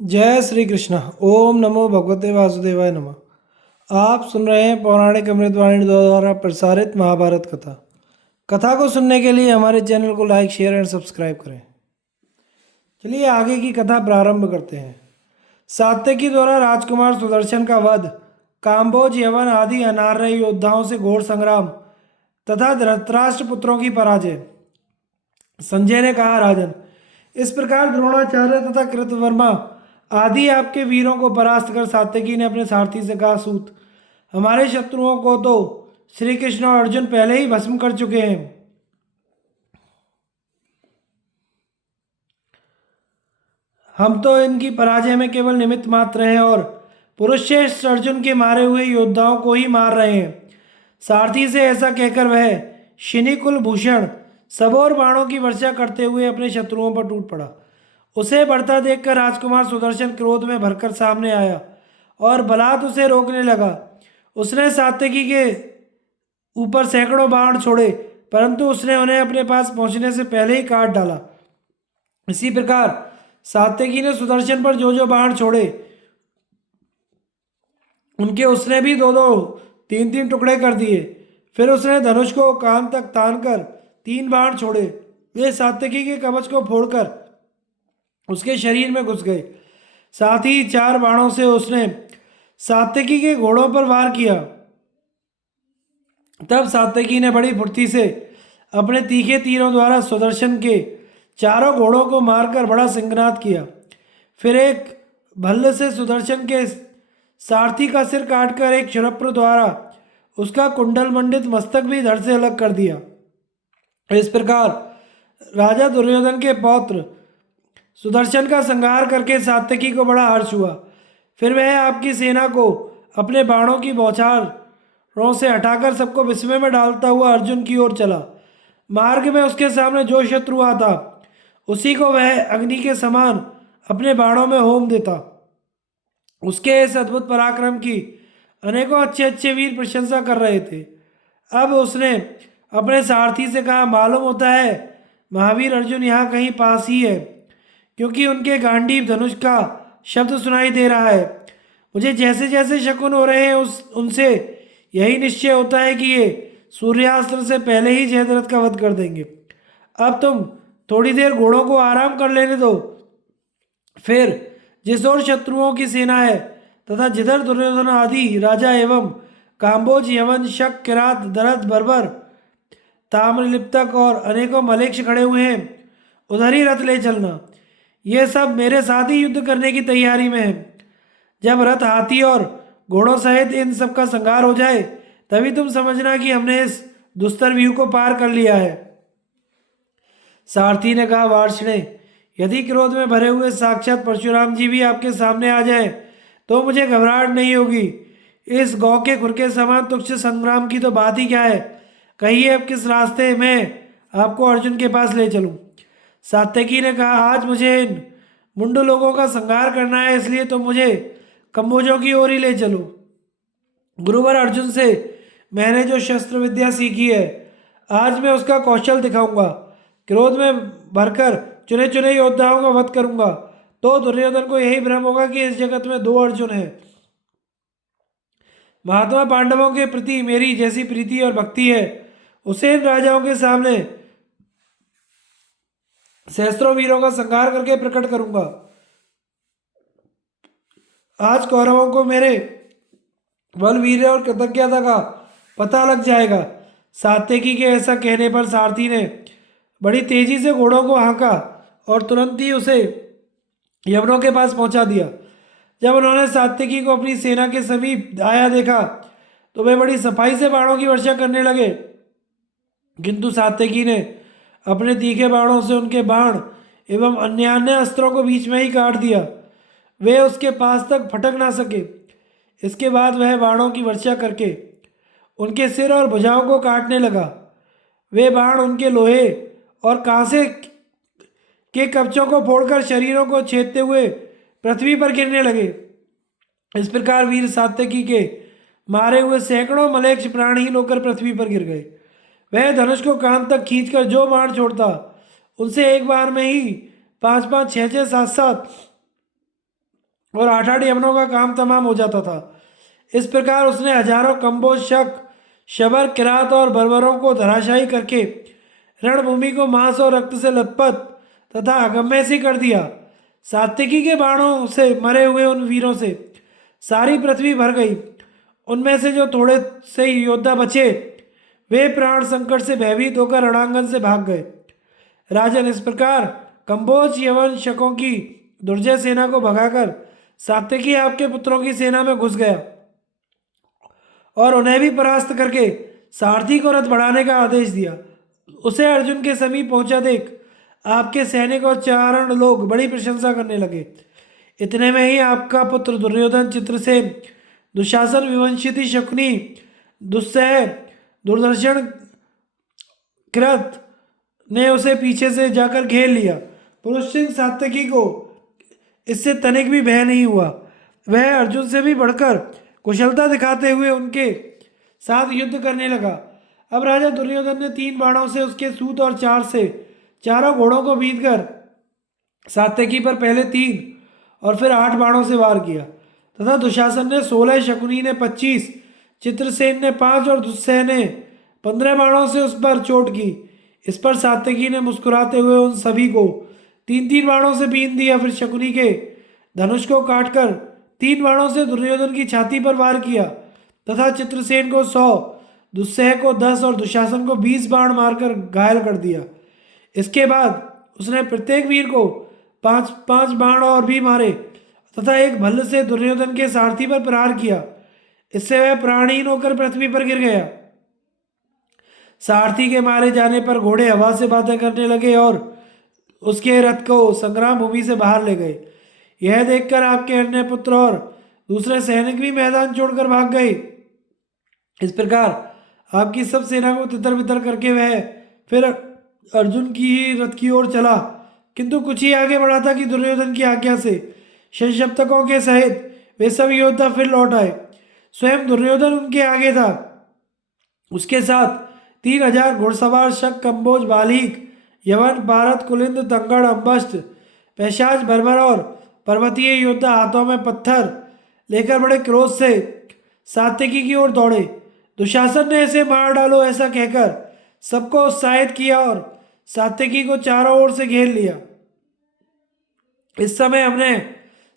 जय श्री कृष्ण। ओम नमो भगवते वासुदेवाय नमः। आप सुन रहे हैं पौराणिक अमृतवाणी द्वारा प्रसारित महाभारत कथा। कथा को सुनने के लिए हमारे चैनल को लाइक शेयर एंड सब्सक्राइब करें। चलिए आगे की कथा प्रारंभ करते हैं। सात्यकी द्वारा राजकुमार सुदर्शन का वध, काम्बोज यवन आदि अनार्य योद्धाओं से घोर संग्राम तथा धृतराष्ट्र पुत्रों की पराजय। संजय ने कहा, राजन, इस प्रकार द्रोणाचार्य तथा कृतवर्मा आदि आपके वीरों को परास्त कर सात्यकी ने अपने सारथी से कहा, सूत, हमारे शत्रुओं को तो श्री कृष्ण और अर्जुन पहले ही भस्म कर चुके हैं। हम तो इनकी पराजय में केवल निमित्त मात्र हैं और पुरुष श्रेष्ठ अर्जुन के मारे हुए योद्धाओं को ही मार रहे हैं। सारथी से ऐसा कहकर वह शिनिकुल भूषण सबोर बाणों की वर्षा करते हुए अपने शत्रुओं पर टूट पड़ा। उसे बढ़ता देखकर राजकुमार सुदर्शन क्रोध में भरकर सामने आया और बलात् उसे रोकने लगा। उसने सात्यकी के ऊपर सैकड़ों बाण छोड़े, परंतु उसने उन्हें अपने पास पहुंचने से पहले ही काट डाला। इसी प्रकार सात्यकी ने सुदर्शन पर जो जो बाण छोड़े उनके उसने भी दो दो तीन तीन टुकड़े कर दिए। फिर उसने धनुष को कान तक तान कर तीन बाण छोड़े। वे सात्यकी के कवच को फोड़कर उसके शरीर में घुस गए। साथ ही चार बाणों से उसने सात्यकी के घोड़ों पर वार किया। तब सात्यकी ने बड़ी फुर्ती से अपने तीखे तीरों द्वारा सुदर्शन के चारों घोड़ों को मारकर बड़ा सिंहनाद किया। फिर एक भल्ल से सुदर्शन के सारथी का सिर काटकर एक क्षुरप्र द्वारा उसका कुंडल मंडित मस्तक भी धड़ से अलग कर दिया। इस प्रकार राजा दुर्योधन के पौत्र सुदर्शन का संहार करके सात्यकी को बड़ा हर्ष हुआ। फिर वह आपकी सेना को अपने बाणों की बौछारों से हटाकर सबको विस्मय में डालता हुआ अर्जुन की ओर चला। मार्ग में उसके सामने जो शत्रु आता उसी को वह अग्नि के समान अपने बाणों में होम देता। उसके इस अद्भुत पराक्रम की अनेकों अच्छे अच्छे वीर प्रशंसा कर रहे थे। अब उसने अपने सारथी से कहा, मालूम होता है महावीर अर्जुन यहाँ कहीं पास ही है, क्योंकि उनके गांडीव धनुष का शब्द सुनाई दे रहा है। मुझे जैसे जैसे शकुन हो रहे हैं उनसे यही निश्चय होता है कि ये सूर्यास्त्र से पहले ही जयद्रथ का वध कर देंगे। अब तुम थोड़ी देर घोड़ों को आराम कर लेने दो। फिर जिस ओर शत्रुओं की सेना है तथा जिधर दुर्योधन आदि राजा एवं काम्बोज यवन शक किरात दरद बर्बर ताम्रलिप्तक और अनेकों मलेक्ष खड़े हुए हैं, उधर ही रथ ले चलना। ये सब मेरे साथ ही युद्ध करने की तैयारी में है। जब रथ, हाथी और घोड़ों सहित इन सब का संहार हो जाए तभी तुम समझना कि हमने इस दुस्तर व्यू को पार कर लिया है। सारथी ने कहा, वार्ष्णे, यदि क्रोध में भरे हुए साक्षात परशुराम जी भी आपके सामने आ जाए तो मुझे घबराहट नहीं होगी। इस गौ के खुर के समान तुच्छ संग्राम की तो बात ही क्या है। कहिए अब किस रास्ते में आपको अर्जुन के पास ले चलूं। सात्यकी ने कहा, आज मुझे इन मुंड लोगों का संहार करना है, इसलिए तो मुझे कम्बोजों की ओर ही ले चलो। गुरुवर अर्जुन से मैंने जो शस्त्र विद्या सीखी है आज मैं उसका कौशल दिखाऊंगा। क्रोध में भरकर चुने चुने योद्धाओं का वध करूंगा तो दुर्योधन को यही भ्रम होगा कि इस जगत में दो अर्जुन हैं। महात्मा पांडवों के प्रति मेरी जैसी प्रीति और भक्ति है उसे इन राजाओं के सामने सहस्त्रों वीरों का संहार करके प्रकट करूंगा। आज कौरवों को मेरे बल, वीर्य और कृतज्ञता का पता लग जाएगा। सात्यकी के ऐसा कहने पर सारथी ने बड़ी तेजी से घोड़ों को हाँका और तुरंत ही उसे यवनों के पास पहुंचा दिया। जब उन्होंने सात्यकी को अपनी सेना के समीप आया देखा तो वे बड़ी सफाई से बाणों की वर्षा करने लगे, किंतु सात्यकी ने अपने तीखे बाणों से उनके बाण एवं अन्य अन्य अस्त्रों को बीच में ही काट दिया। वे उसके पास तक फटक ना सके। इसके बाद वह बाणों की वर्षा करके उनके सिर और भुजाओं को काटने लगा। वे बाण उनके लोहे और कांसे के कवचों को फोड़कर शरीरों को छेदते हुए पृथ्वी पर गिरने लगे। इस प्रकार वीर सात्यकी के मारे हुए सैकड़ों मलेच्छ प्राणहीन होकर पृथ्वी पर गिर गए। वह धनुष को कान तक खींचकर जो बाण छोड़ता उनसे एक बार में ही 5 5 6 6 7 7 और 8-8 यमनों का काम तमाम हो जाता था। इस प्रकार उसने हजारों कंबोज, शक, शबर, किरात और बर्बरों को धराशायी करके रणभूमि को मांस और रक्त से लथपथ तथा अगम्य सी कर दिया। सात्विकी के बाणों से मरे हुए उन वीरों से सारी पृथ्वी भर गई। उनमें से जो थोड़े से योद्धा बचे, वे प्राण संकट से भयभीत होकर रणांगन से भाग गए। राजन, इस प्रकार कंबोज यवन शकों की दुर्जय सेना को भगाकर सात्यकी आपके पुत्रों की सेना में घुस गया और उन्हें भी परास्त करके सारथी को रथ बढ़ाने का आदेश दिया। उसे अर्जुन के समीप पहुंचा देख आपके सैनिक और चारण लोग बड़ी प्रशंसा करने लगे। इतने में ही आपका पुत्र दुर्योधन, चित्रसेन, दुशासन, विवंशिति, शकुनी, दुस्सह, दूरदर्शन, कृत ने उसे पीछे से जाकर घेर लिया। पुरुष सिंह सात्यकी को इससे तनिक भी भय नहीं हुआ। वह अर्जुन से भी बढ़कर कुशलता दिखाते हुए उनके साथ युद्ध करने लगा। अब राजा दुर्योधन ने 3 बाणों से उसके सूत और 4 से चारों घोड़ों को बीत कर सात्यकी पर पहले 3 और फिर 8 बाणों से वार किया तथा दुशासन ने 16, शकुनी ने 25, चित्रसेन ने 5 और दुस्सह ने 15 बाणों से उस पर चोट की। इस पर सात्यकी ने मुस्कुराते हुए उन सभी को 3-3 बाणों से बीन दिया। फिर शकुनी के धनुष को काटकर 3 बाणों से दुर्योधन की छाती पर वार किया तथा चित्रसेन को 100, दुस्सह को 10 और दुशासन को 20 बाण मारकर घायल कर दिया। इसके बाद उसने प्रत्येक वीर को 5-5 बाण और भी मारे तथा एक भल्ल से दुर्योधन के सारथी पर प्रहार किया। इससे वह प्राणहीन होकर पृथ्वी पर गिर गया। सारथी के मारे जाने पर घोड़े हवा से बातें करने लगे और उसके रथ को संग्राम भूमि से बाहर ले गए। यह देखकर आपके अन्य पुत्र और दूसरे सैनिक भी मैदान छोड़कर भाग गए। इस प्रकार आपकी सब सेना को तितर बितर करके वह फिर अर्जुन की ही रथ की ओर चला, किंतु कुछ ही आगे बढ़ा था कि दुर्योधन की आज्ञा से संशप्तकों के सहित वे सब योद्धा फिर लौट आए। स्वयं दुर्योधन उनके आगे था। उसके साथ 3000 घुड़सवार, शक, कंबोज, बालीक, यवन, भारत, कुलिंद, तंगड़, अम्बस्ट, पैशाच, बर्बर और पर्वतीय योद्धा हाथों में पत्थर लेकर बड़े क्रोध से सात्यकी की ओर दौड़े। दुशासन ने इसे मार डालो ऐसा कहकर सबको उत्साहित किया और सात्यकी को चारों ओर से घेर लिया। इस समय हमने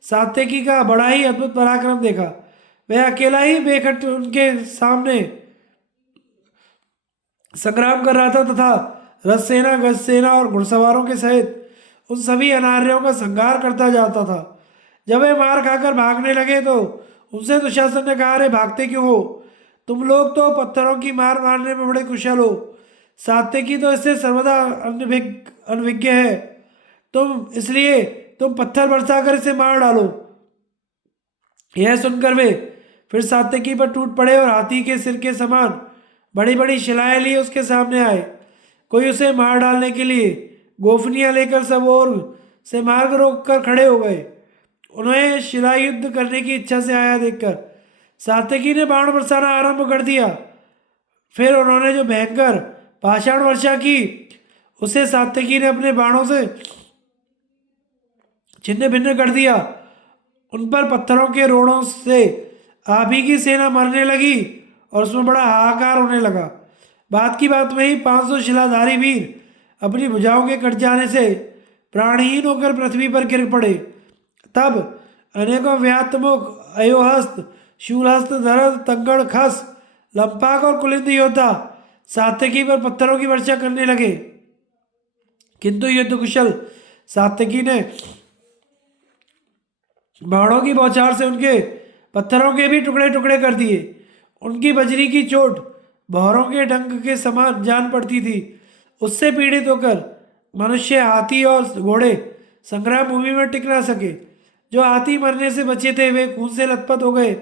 सात्यकी का बड़ा ही अद्भुत पराक्रम देखा। वह अकेला ही बेखट उनके सामने संग्राम कर रहा था तथा रथ सेना, गज सेना और घुड़सवारों के सहित उन सभी अनार्यों का संहार करता जाता था। जब वे मार खाकर भागने लगे तो उनसे दुशासन ने कहा, अरे भागते क्यों हो? तुम लोग तो पत्थरों की मार मारने में बड़े कुशल हो। सात्यकी तो इससे सर्वदा अनभिज्ञ है। तुम पत्थर बरसाकर इसे मार डालो। यह सुनकर वे फिर सात्यकी पर टूट पड़े और हाथी के सिर के समान बड़ी बड़ी शिलाएं लिए उसके सामने आए। कोई उसे मार डालने के लिए गोफनियां लेकर सब ओर से मार्ग रोक कर खड़े हो गए। उन्हें शिला युद्ध करने की इच्छा से आया देखकर सात्यकी ने बाण बरसाना आरंभ कर दिया। फिर उन्होंने जो भयंकर पाषाण वर्षा की, उसे सात्यकी ने अपने बाणों से छिन्न भिन्न कर दिया। उन पर पत्थरों के रोड़ों से आप ही की सेना मरने लगी और उसमें बड़ा हाहाकार होने लगा। बात की बात में ही 500 शिलाधारी वीर अपनी भुजाओं के कट जाने से प्राणहीन होकर पृथ्वी पर गिर पड़े। तब अनेकों व्यातमुख, अयोहस्त, शूलहस्त, धरत, तंगड़, खस, लंपाक और कुलिंद योद्धा सात्यकी पर पत्थरों की वर्षा करने लगे, किंतु युद्ध कुशल सात्यकी ने बाणों की बौछार से उनके पत्थरों के भी टुकड़े टुकड़े कर दिए। उनकी बजरी की चोट बौरों के डंक के समान जान पड़ती थी। उससे पीड़ित होकर मनुष्य, हाथी और घोड़े संग्राम भूमि में टिक ना सके। जो हाथी मरने से बचे थे वे खून से लथपथ हो गए।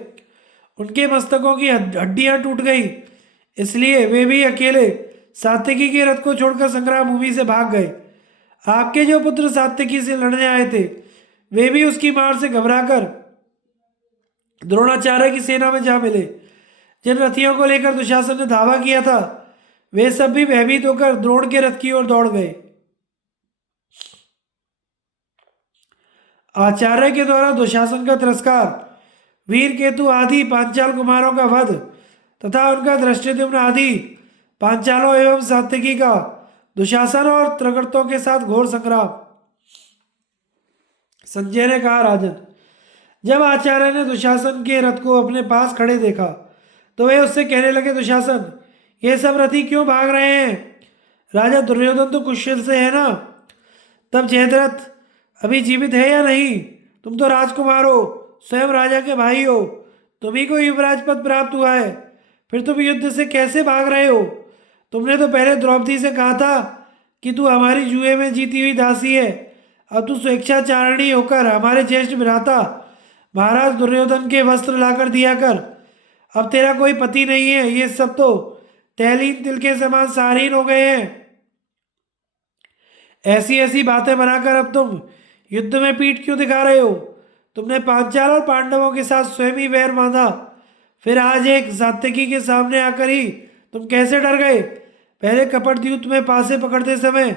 उनके मस्तकों की हड्डियां टूट गई। इसलिए वे भी अकेले सात्यकी के रथ को छोड़कर संग्राम भूमि से भाग गए। आपके जो पुत्र सात्यकी से लड़ने आए थे वे भी उसकी मार से घबराकर द्रोणाचार्य की सेना में जा मिले। जिन रथियों को लेकर दुशासन ने धावा किया था वे सब भी भयभीत होकर द्रोण के रथ की ओर दौड़ गए। आचार्य के द्वारा दुशासन का तिरस्कार, वीर केतु आदि पांचाल कुमारों का वध तथा उनका धृष्टद्युम्न आदि पांचालों एवं सात्यकी का दुशासन और त्रगर्तों के साथ घोर संग्राम। संजय ने कहा, राजन, जब आचार्य ने दुशासन के रथ को अपने पास खड़े देखा तो वे उससे कहने लगे, दुशासन, ये सब रथी क्यों भाग रहे हैं? राजा दुर्योधन तो कुशल से है ना? तब जयद्रथ अभी जीवित है या नहीं? तुम तो राजकुमार हो, स्वयं राजा के भाई हो, तुम्ही को युवराज पद प्राप्त हुआ है, फिर तुम युद्ध से कैसे भाग रहे हो? तुमने तो पहले द्रौपदी से कहा था कि तू हमारी जुए में जीती हुई दासी है, अब तू स्वेच्छाचारिणी होकर हमारे ज्येष्ठ भ्राता महाराज दुर्योधन के वस्त्र लाकर दिया कर। अब तेरा कोई पति नहीं है, ये सब तो तैलीन तिल के समान सारीन हो गए हैं। ऐसी ऐसी बातें बनाकर अब तुम युद्ध में पीठ क्यों दिखा रहे हो? तुमने पांचाल और पांडवों के साथ स्वयं ही वैर बांधा, फिर आज एक सात्यकी के सामने आकर ही तुम कैसे डर गए? पहले कपट द्यूत में पासे पकड़ते समय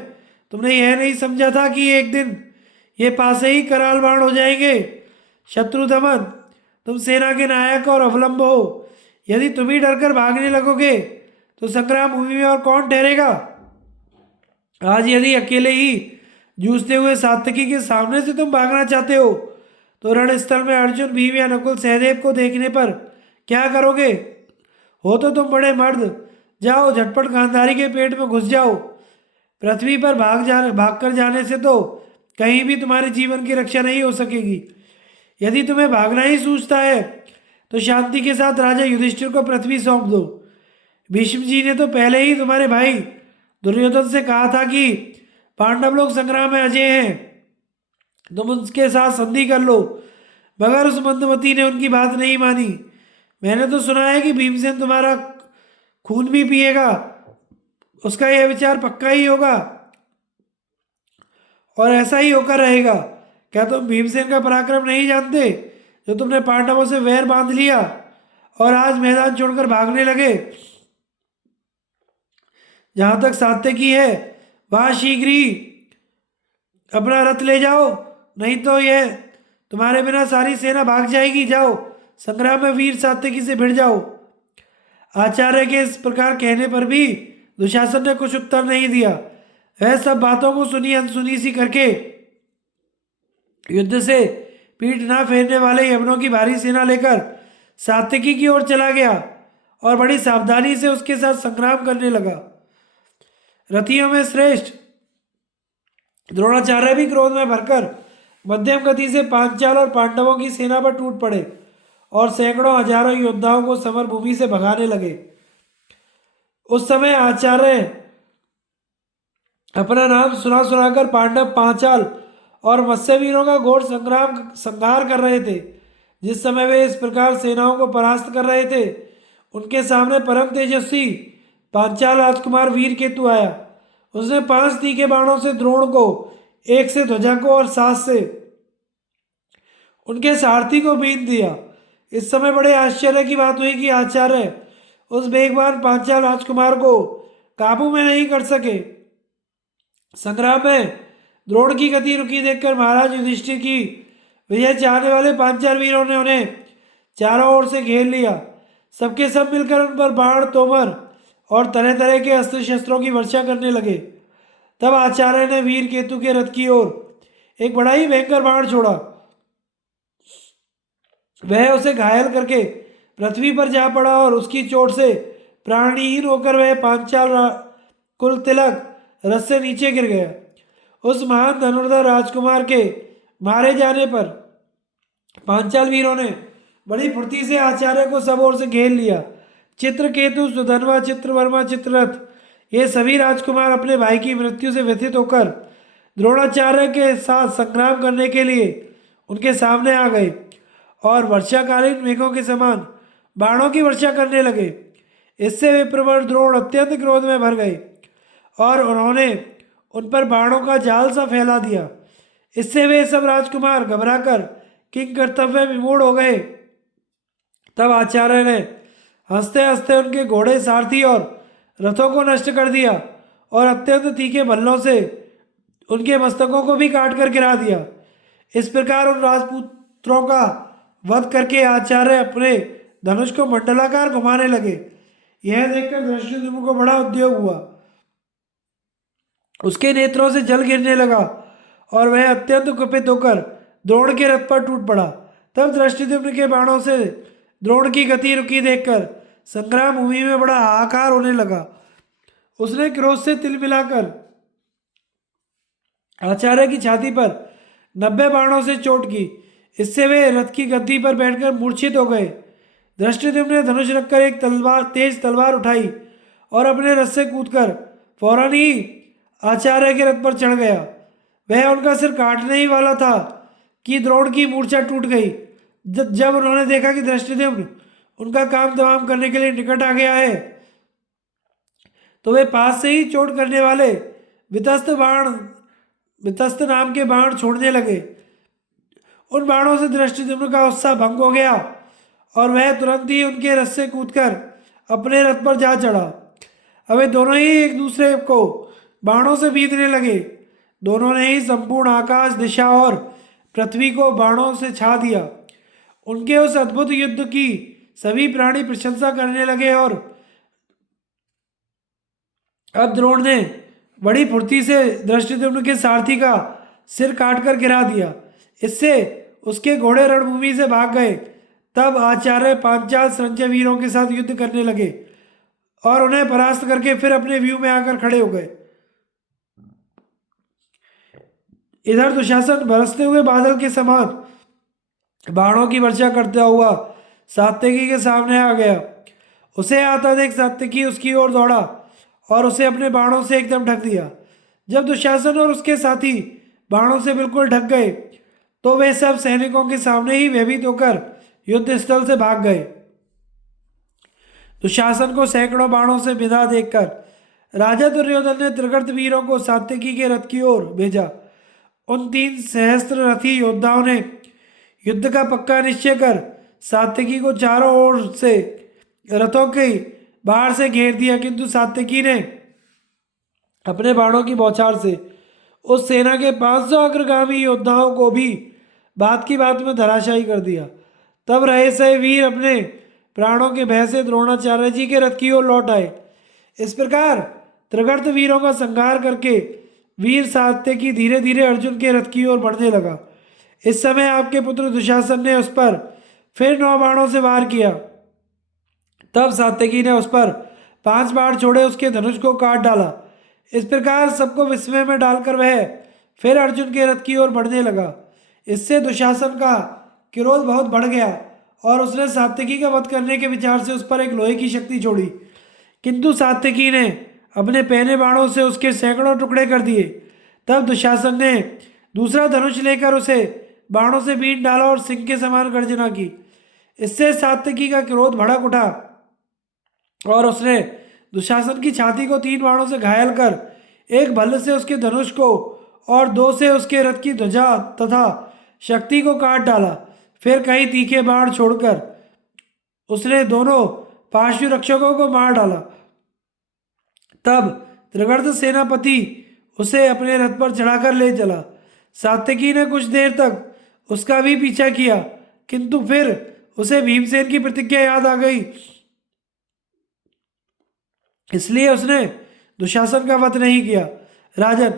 तुमने यह नहीं समझा था कि एक दिन ये पासे ही कराल बाण हो जाएंगे? शत्रु दमन, तुम सेना के नायक और अवलंब हो, यदि तुम ही डरकर भागने लगोगे तो संग्राम भूमि में और कौन ठहरेगा? आज यदि अकेले ही जूझते हुए सात्यकी के सामने से तुम भागना चाहते हो तो रणस्थल में अर्जुन, भीम या नकुल सहदेव को देखने पर क्या करोगे? हो तो तुम बड़े मर्द, जाओ झटपट गांधारी के पेट में घुस जाओ। पृथ्वी पर भाग कर जाने से तो कहीं भी तुम्हारे जीवन की रक्षा नहीं हो सकेगी। यदि तुम्हें भागना ही सूझता है तो शांति के साथ राजा युधिष्ठिर को पृथ्वी सौंप दो। भीष्म जी ने तो पहले ही तुम्हारे भाई दुर्योधन से कहा था कि पांडव लोग संग्राम में अजय हैं, तुम उनके साथ संधि कर लो, मगर उस मंदमती ने उनकी बात नहीं मानी। मैंने तो सुना है कि भीमसेन तुम्हारा खून भी पिएगा, उसका यह विचार पक्का ही होगा और ऐसा ही होकर रहेगा। क्या तुम भीमसेन का पराक्रम नहीं जानते, जो तुमने पांडवों से वैर बांध लिया और आज मैदान छोड़कर भागने लगे? जहां तक सात्यकी है वहां शीघ्र ही अपना रथ ले जाओ, नहीं तो यह तुम्हारे बिना सारी सेना भाग जाएगी। जाओ, संग्राम में वीर सात्यकी से भिड़ जाओ। आचार्य के इस प्रकार कहने पर भी दुशासन ने कुछ उत्तर नहीं दिया। वह सब बातों को सुनी अनसुनी सी करके युद्ध से पीठ ना फेरने वाले यवनों की भारी सेना लेकर सात्यकी की ओर चला गया और बड़ी सावधानी से उसके साथ संग्राम करने लगा। रथियों में श्रेष्ठ द्रोणाचार्य भी क्रोध में भरकर मध्यम गति से पांचाल और पांडवों की सेना पर टूट पड़े और सैकड़ों हजारों योद्धाओं को समर भूमि से भगाने लगे। उस समय आचार्य अपना नाम सुना सुनाकर पांडव, पांचाल और मत्स्यवीरों का घोर संहार कर रहे थे। जिस समय वे इस प्रकार सेनाओं को परास्त कर रहे थे, उनके सामने परम तेजस्वी पांचाल राजकुमार वीर केतु आया। उसने 5 तीखे बाणों से द्रोण को, एक से ध्वजा को और 7 से उनके सारथी को बींध दिया। इस समय बड़े आश्चर्य की बात हुई कि आचार्य उस बेगवान पांचाल राजकुमार को काबू में नहीं कर सके। संग्राम में द्रोण की गति रुकी देखकर महाराज युधिष्ठिर की विजय चाहने वाले पांचाल वीरों ने उन्हें चारों ओर से घेर लिया। सबके सब मिलकर उन पर बाण, तोमर और तरह तरह के अस्त्र शस्त्रों की वर्षा करने लगे। तब आचार्य ने वीर केतु के रथ की ओर एक बड़ा ही भयंकर बाण छोड़ा। वह उसे घायल करके पृथ्वी पर जा पड़ा और उसकी चोट से प्राणहीन होकर वह पांचाल कुल तिलक रथ से नीचे गिर गया। उस महान धनुर्धर राजकुमार के मारे जाने पर पांचाल वीरों ने बड़ी फुर्ती से आचार्य को सब ओर से घेर लिया। चित्रकेतु, सुधन्वा, चित्रवर्मा, चित्ररथ, ये सभी राजकुमार अपने भाई की मृत्यु से व्यथित होकर द्रोणाचार्य के साथ संग्राम करने के लिए उनके सामने आ गए और वर्षाकालीन मेघों के समान बाणों की वर्षा करने लगे। इससे वे प्रवर द्रोण अत्यंत क्रोध में भर गए और उन्होंने उन पर बाणों का जाल सा फैला दिया। इससे वे सब राजकुमार घबराकर किंग कर्तव्य विमूढ़ हो गए। तब आचार्य ने हंसते हंसते उनके घोड़े, सारथी और रथों को नष्ट कर दिया और अत्यंत तीखे भल्लों से उनके मस्तकों को भी काट कर गिरा दिया। इस प्रकार उन राजपुत्रों का वध करके आचार्य अपने धनुष को मंडलाकार घुमाने लगे। यह देखकर धृष्टद्युम्न को बड़ा उद्योग हुआ। उसके नेत्रों से जल गिरने लगा और वह अत्यंत कुपित होकर द्रोण के रथ पर टूट पड़ा। तब धृष्टद्युम्न के बाणों से द्रोण की गति रुकी देखकर संग्राम भूमि में बड़ा हाहाकार होने लगा। उसने क्रोध से तिल मिलाकर आचार्य की छाती पर 90 बाणों से चोट की। इससे वे रथ की गद्दी पर बैठकर मूर्छित हो गए। धृष्टद्युम्न ने धनुष रखकर एक तेज तलवार उठाई और अपने रथ से कूदकर फौरन ही आचार्य के रथ पर चढ़ गया। वह उनका सिर काटने ही वाला था कि द्रोण की मूर्छा टूट गई। जब उन्होंने देखा कि धृष्टद्युम्न उनका काम तमाम करने के लिए निकट आ गया है, तो वे पास से ही चोट करने वाले वितस्त नाम के बाण छोड़ने लगे। उन बाणों से धृष्टद्युम्न का उत्साह भंग हो गया और वह तुरंत ही उनके रथ से कूदकर अपने रथ पर जा चढ़ा। अब वे दोनों ही एक दूसरे को बाणों से बीधने लगे। दोनों ने ही संपूर्ण आकाश, दिशा और पृथ्वी को बाणों से छा दिया। उनके उस अद्भुत युद्ध की सभी प्राणी प्रशंसा करने लगे और अब द्रोण ने बड़ी फुर्ती से धृष्टद्युम्न के सारथी का सिर काटकर गिरा दिया। इससे उसके घोड़े रणभूमि से भाग गए। तब आचार्य पांचाल संजय वीरों के साथ युद्ध करने लगे और उन्हें परास्त करके फिर अपने व्यू में आकर खड़े हो गए। इधर दुशासन बरसते हुए बादल के समान बाणों की वर्षा करता हुआ सात्यकी के सामने आ गया। उसे आता देख सात्यकी उसकी ओर दौड़ा और उसे अपने बाणों से एकदम ढक दिया। जब दुशासन और उसके साथी बाणों से बिल्कुल ढक गए तो वे सब सैनिकों के सामने ही भयभीत होकर युद्ध स्थल से भाग गए। दुशासन को सैकड़ों बाणों से बिंधा देखकर राजा दुर्योधन ने त्रिगर्त वीरों को सात्यकी के रथ की ओर भेजा। उन 3 सहस्त्र रथी योद्धाओं ने युद्ध का पक्का निश्चय कर सात्यकी को चारों ओर से रथों के बाहर से घेर दिया, किंतु सात्यकी ने अपने बाणों की बौछार से उस सेना के 500 अग्रगामी योद्धाओं को भी बात की बात में धराशायी कर दिया। तब रहे सहे वीर अपने प्राणों के भय से द्रोणाचार्य जी के रथ की ओर लौट आए। इस प्रकार त्रिगर्त वीरों का संहार करके वीर सात्यकी धीरे धीरे अर्जुन के रथ की ओर बढ़ने लगा। इस समय आपके पुत्र दुशासन ने उस पर फिर 9 बाणों से वार किया। तब सात्यकी ने उस पर 5 बाण छोड़े उसके धनुष को काट डाला। इस प्रकार सबको विस्मय में डालकर वह फिर अर्जुन के रथ की ओर बढ़ने लगा। इससे दुशासन का क्रोध बहुत बढ़ गया और उसने सात्यकी का वध करने के विचार से उस पर एक लोहे की शक्ति छोड़ी, किंतु सात्यकी ने अपने पहने बाणों से उसके सैकड़ों टुकड़े कर दिए। तब दुशासन ने दूसरा धनुष लेकर उसे बाणों से बीन डाला और सिंह के समान गर्जना की। इससे सात्यकी का क्रोध भड़क उठा और उसने दुशासन की छाती को 3 बाणों से घायल कर एक भल्ल से उसके धनुष को और 2 से उसके रथ की ध्वजा तथा शक्ति को काट डाला। फिर कई तीखे बाण छोड़कर उसने दोनों पार्श्व रक्षकों को मार डाला। तब त्रिगर्त सेनापति उसे अपने रथ पर चढ़ाकर ले चला। सात्यकी ने कुछ देर तक उसका भी पीछा किया, किंतु फिर उसे भीमसेन की प्रतिज्ञा याद आ गई, इसलिए उसने दुशासन का वध नहीं किया। राजन,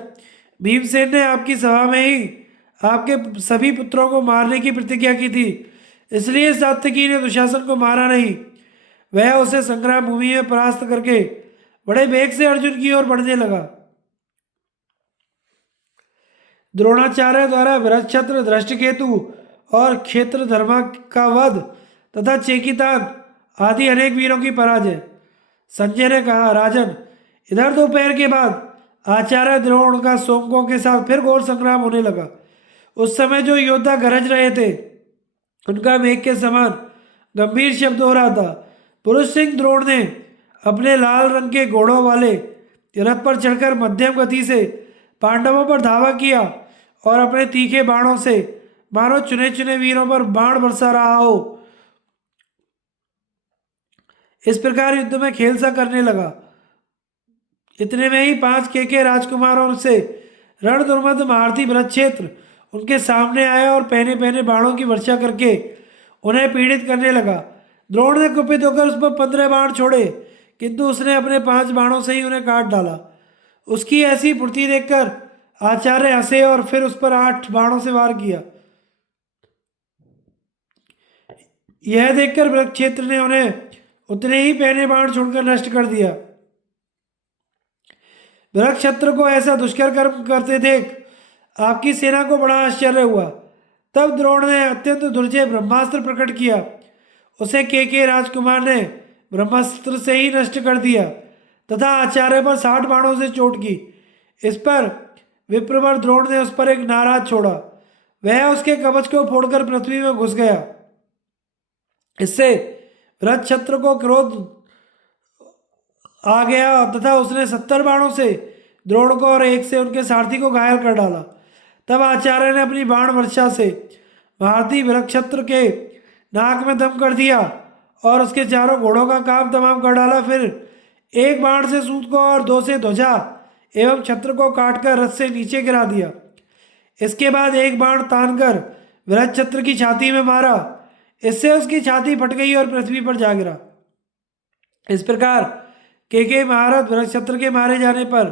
भीमसेन ने आपकी सभा में ही आपके सभी पुत्रों को मारने की प्रतिज्ञा की थी, इसलिए सात्यकी ने दुशासन को मारा नहीं। वह उसे संग्राम भूमि में परास्त करके बड़े वेग से अर्जुन की ओर बढ़ने लगा। द्रोणाचार्य द्वारा वृक्षत्र, धृष्टकेतु और क्षेत्रधर्मा का वध तथा चेकितान आदि अनेक वीरों की पराजय। संजय ने कहा, राजन, इधर दोपहर के बाद आचार्य द्रोण का सोमकों के साथ फिर घोर संग्राम होने लगा। उस समय जो योद्धा गरज रहे थे उनका मेघ के समान गंभीर शब्द हो रहा था। पुरुष सिंह द्रोण ने अपने लाल रंग के घोड़ों वाले रथ पर चढ़कर मध्यम गति से पांडवों पर धावा किया और अपने तीखे बाणों से मानो चुने चुने वीरों पर बाण बरसा रहा हो, इस प्रकार युद्ध में खेल सा करने लगा। इतने में ही 5 केके राजकुमारों से रण दुर्मद महारथी भरत क्षेत्र उनके सामने आया और पहने पहने बाणों की वर्षा करके उन्हें पीड़ित करने लगा। द्रोण ने कुपित होकर उस पर 15 बाण छोड़े, किंतु उसने अपने 5 बाणों से ही उन्हें काट डाला। उसकी ऐसी फुर्ती देखकर आचार्य हंसे और फिर उस पर 8 बाणों से वार किया। यह देखकर वृक्षेत्र ने उन्हें उतने ही पहने बाण छोड़कर नष्ट कर दिया। वृक्षत्र को ऐसा दुष्कर कर्म करते देख आपकी सेना को बड़ा आश्चर्य हुआ। तब द्रोण ने अत्यंत दुर्जय ब्रह्मास्त्र प्रकट किया। उसे के राजकुमार ने ब्रह्मास्त्र से ही नष्ट कर दिया तथा आचार्य पर 60 बाणों से चोट की। इस पर विप्रवर द्रोण ने उस पर एक नाराज छोड़ा। वह उसके कवच को फोड़कर पृथ्वी में घुस गया। इससे वृक्षत्र को क्रोध आ गया तथा उसने 70 बाणों से द्रोण को और एक से उनके सारथी को घायल कर डाला। तब आचार्य ने अपनी बाण वर्षा से भारतीय वृक्षत्र के नाक में दम कर दिया और उसके चारों घोड़ों का काम तमाम कर डाला। फिर एक बाण से सूत को और 2 से ध्वजा एवं छत्र को काटकर रथ से नीचे गिरा दिया। इसके बाद एक बाण तानकर वृक्षत्र की छाती में मारा। इससे उसकी छाती फट गई और पृथ्वी पर जा गिरा। इस प्रकार के महारथ वृक्षत्र के मारे जाने पर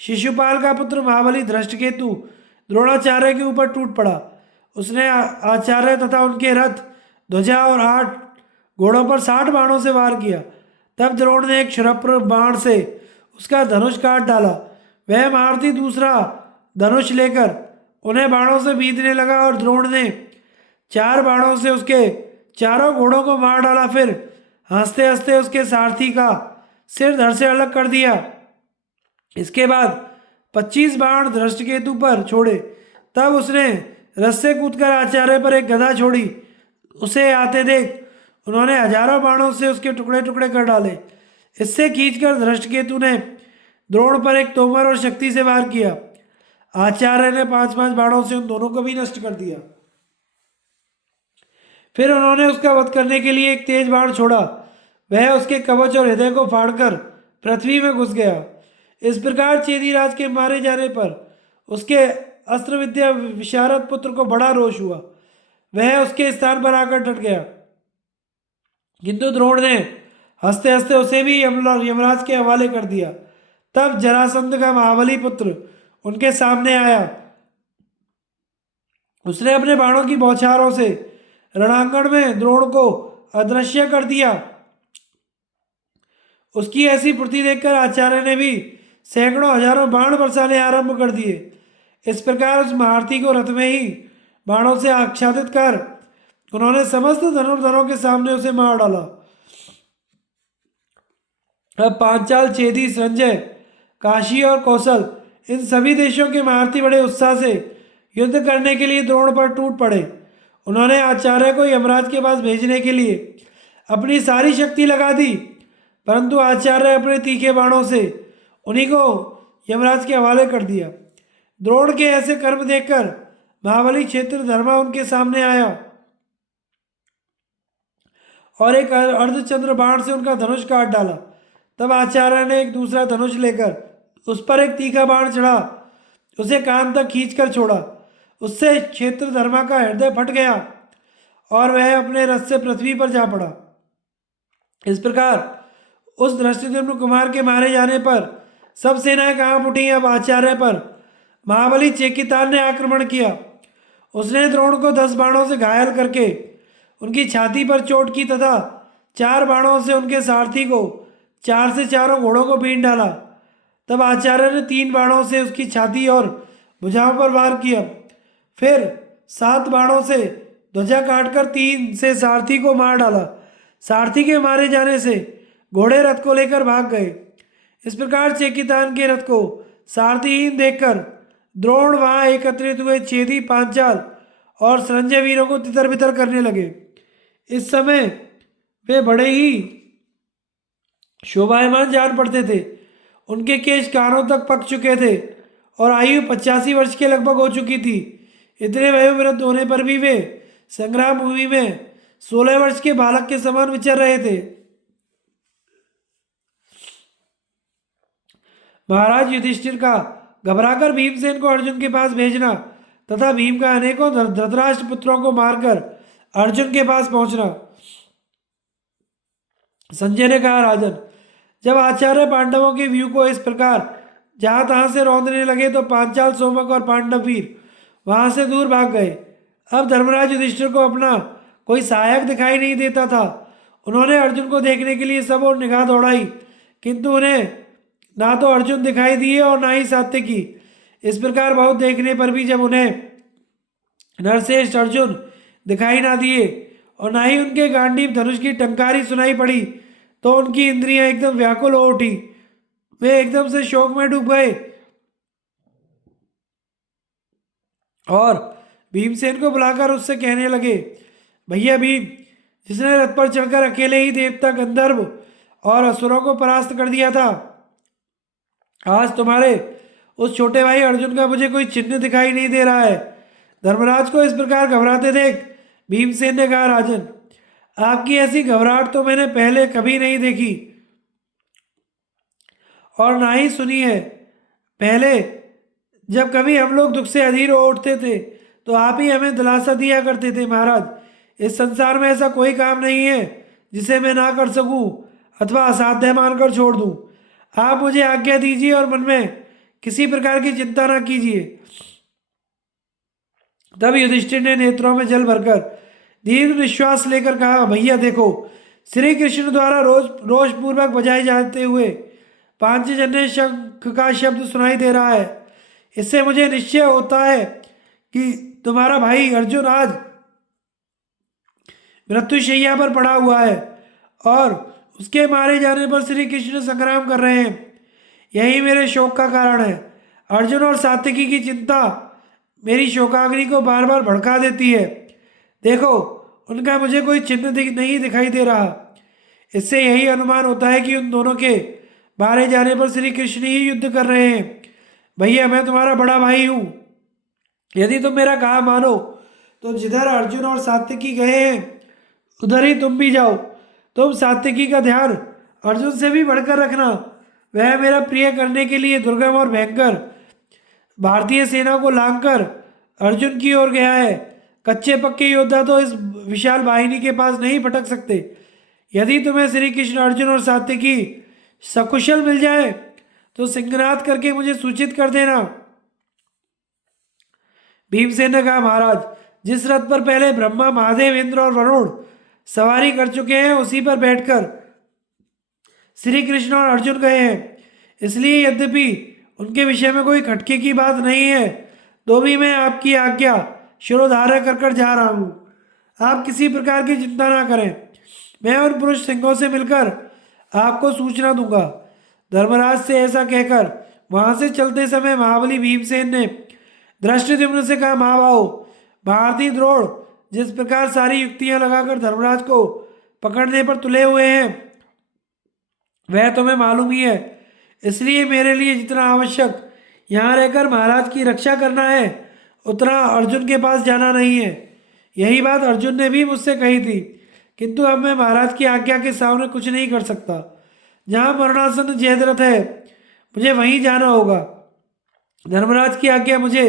शिशुपाल का पुत्र महाबली धृष्टकेतु द्रोणाचार्य के ऊपर टूट पड़ा। उसने आचार्य तथा उनके रथ, ध्वजा और 8 घोड़ों पर 60 बाणों से वार किया। तब द्रोण ने एक क्षुरप्र बाण से उसका धनुष काट डाला। वह महारथी दूसरा धनुष लेकर उन्हें बाणों से बीधने लगा और द्रोण ने 4 बाणों से उसके चारों घोड़ों को मार डाला। फिर हंसते हंसते उसके सारथी का सिर धड़ से अलग कर दिया। इसके बाद 25 बाण धृष्टकेतु पर छोड़े। तब उसने रथ से कूदकर आचार्य पर एक गदा छोड़ी। उसे आते देख उन्होंने हजारों बाणों से उसके टुकड़े टुकड़े कर डाले। इससे खींचकर धृष्टकेतु ने द्रोण पर एक तोमर और शक्ति से वार किया। आचार्य ने 5-5 बाणों से उन दोनों को भी नष्ट कर दिया। फिर उन्होंने उसका वध करने के लिए एक तेज बाण छोड़ा। वह उसके कवच और हृदय को फाड़कर पृथ्वी में घुस गया। इस प्रकार चेदीराज के मारे जाने पर उसके अस्त्र विद्या विशारद पुत्र को बड़ा रोष हुआ। वह उसके स्थान पर आकर डट गया, किंतु द्रोण ने हंसते हंसते उसे भी यमराज के हवाले कर दिया। तब जरासंध का महाबली पुत्र उनके सामने आया। उसने अपने बाणों की बौछारों से रणांगण में द्रोण को अदृश्य कर दिया। उसकी ऐसी फुर्ती देखकर आचार्य ने भी सैकड़ों हजारों बाण बरसाने आरंभ कर दिए। इस प्रकार उस महारथी को रथ में ही बाणों से आच्छादित कर उन्होंने समस्त धनुर्धरों के सामने उसे मार डाला। अब पांचाल, चेदी, संजय, काशी और कौशल इन सभी देशों के महारथी बड़े उत्साह से युद्ध करने के लिए द्रोण पर टूट पड़े। उन्होंने आचार्य को यमराज के पास भेजने के लिए अपनी सारी शक्ति लगा दी, परंतु आचार्य अपने तीखे बाणों से उन्हीं को यमराज के हवाले कर दिया। द्रोण के ऐसे कर्म देखकर महाबली क्षेत्र धर्मा उनके सामने आया और एक अर्धचंद्र बाण से उनका धनुष काट डाला। तब आचार्य ने एक दूसरा धनुष लेकर उस पर एक तीखा बाण चढ़ा उसे कान तक खींचकर छोड़ा। उससे क्षेत्र धर्मा का हृदय फट गया और वह अपने रथ से पृथ्वी पर जा पड़ा। इस प्रकार उस धृष्टद्युम्न कुमार के मारे जाने पर सब सेनाएं कांप उठी। अब आचार्य पर महाबली चेकितान ने आक्रमण किया। उसने द्रोण को 10 बाणों से घायल करके उनकी छाती पर चोट की तथा 4 बाणों से उनके सारथी को 4 से चारों घोड़ों को बीन डाला। तब आचार्य ने 3 बाणों से उसकी छाती और भुजाओं पर वार किया। फिर 7 बाणों से ध्वजा काटकर 3 से सारथी को मार डाला। सारथी के मारे जाने से घोड़े रथ को लेकर भाग गए। इस प्रकार चेकितान के रथ को सारथीहीन देखकर द्रोण वहां एकत्रित हुए चेदी, पांचाल और संजय वीरों को तितर बितर करने लगे। इस समय वे बड़े ही शोभायमान जान पड़ते थे। उनके केश कानों तक पक चुके थे और आयु 85 वर्ष के लगभग हो चुकी थी। इतने वयोवृद्ध होने पर भी वे संग्राम भूमि में 16 वर्ष के बालक के समान विचर रहे थे। महाराज युधिष्ठिर का घबराकर भीमसेन को अर्जुन के पास भेजना तथा भीम का अनेकों धृतराष्ट्र पुत्रों को मारकर अर्जुन के पास पहुंचना। संजय ने कहा, राजन, जब आचार्य पांडवों के व्यू को इस प्रकार जहां तहां से रौंदने लगे तो पांचाल, सोमक और पांडव वीर वहां से दूर भाग गए। अब धर्मराज युधिष्ठिर को अपना कोई सहायक दिखाई नहीं देता था। उन्होंने अर्जुन को देखने के लिए सब और निगाह दौड़ाई, किंतु उन्हें ना तो अर्जुन दिखाई दिए और ना ही सात्यकी। इस प्रकार बहुत देखने पर भी जब उन्हें नरश्रेष्ठ अर्जुन दिखाई ना दिए और ना ही उनके गांडीव धनुष की टंकारी सुनाई पड़ी तो उनकी इंद्रियां एकदम व्याकुल हो उठी। वे एकदम से शोक में डूब गए और भीमसेन को बुलाकर उससे कहने लगे, भैया भीम, जिसने रथ पर चढ़कर अकेले ही देवता, गंधर्व और असुरों को परास्त कर दिया था, आज तुम्हारे उस छोटे भाई अर्जुन का मुझे कोई चिन्ह दिखाई नहीं दे रहा है। धर्मराज को इस प्रकार घबराते देख भीमसेन ने कहा, राजन, आपकी ऐसी घबराहट तो मैंने पहले कभी नहीं देखी और ना ही सुनी है। पहले जब कभी हम लोग दुख से अधीर हो उठते थे तो आप ही हमें दिलासा दिया करते थे। महाराज, इस संसार में ऐसा कोई काम नहीं है जिसे मैं ना कर सकूं अथवा असाध्य मानकर छोड़ दूं। आप मुझे आज्ञा दीजिए और मन में किसी प्रकार की चिंता ना कीजिए। तब युधिष्ठिर ने नेत्रों में जल भरकर दीर्घ निश्वास लेकर कहा, भैया देखो, श्री कृष्ण द्वारा रोष पूर्वक बजाए जाते हुए पांचजन्य शंख का शब्द सुनाई दे रहा है। इससे मुझे निश्चय होता है कि तुम्हारा भाई अर्जुन आज मृत्युशैया पर पड़ा हुआ है और उसके मारे जाने पर श्री कृष्ण संग्राम कर रहे हैं। यही मेरे शोक का कारण है। अर्जुन और सात्यकी की चिंता मेरी शोकाग्नि को बार बार भड़का देती है। देखो, उनका मुझे कोई चिन्ह नहीं दिखाई दे रहा। इससे यही अनुमान होता है कि उन दोनों के मारे जाने पर श्री कृष्ण ही युद्ध कर रहे हैं। भैया, मैं तुम्हारा बड़ा भाई हूँ। यदि तुम मेरा कहा मानो तो जिधर अर्जुन और सात्यकी गए हैं उधर ही तुम भी जाओ। तुम सात्यकी का ध्यान अर्जुन से भी बढ़कर रखना। वह मेरा प्रिय करने के लिए दुर्गम और भयंकर भारतीय सेना को लांघकर अर्जुन की ओर गया है। कच्चे पक्के योद्धा तो इस विशाल वाहिनी के पास नहीं भटक सकते। यदि तुम्हें श्री कृष्ण, अर्जुन और सात्यकी सकुशल मिल जाए तो सिंहनाद करके मुझे सूचित कर देना। भीमसेन ने कहा, महाराज, जिस रथ पर पहले ब्रह्मा, महादेव, इंद्र और वरुण सवारी कर चुके हैं उसी पर बैठकर श्री कृष्ण और अर्जुन गए हैं। इसलिए यद्यपि उनके विषय में कोई खटके की बात नहीं है तो भी मैं आपकी आज्ञा शिरोधार्य कर कर जा रहा हूँ। आप किसी प्रकार की चिंता ना करें। मैं उन पुरुष सिंहों से मिलकर आपको सूचना दूंगा। धर्मराज से ऐसा कहकर वहां से चलते समय महाबली भीमसेन ने धृष्टद्युम्न से कहा, महाभाव, भारतीय द्रोण जिस प्रकार सारी युक्तियां लगाकर धर्मराज को पकड़ने पर तुले हुए हैं वह तुम्हें मालूम ही है। इसलिए मेरे लिए जितना आवश्यक यहाँ रहकर महाराज की रक्षा करना है उतना अर्जुन के पास जाना नहीं है। यही बात अर्जुन ने भी मुझसे कही थी, किंतु अब मैं महाराज की आज्ञा के सामने कुछ नहीं कर सकता। जहाँ मरणासन जयद्रथ है मुझे वहीं जाना होगा। धर्मराज की आज्ञा मुझे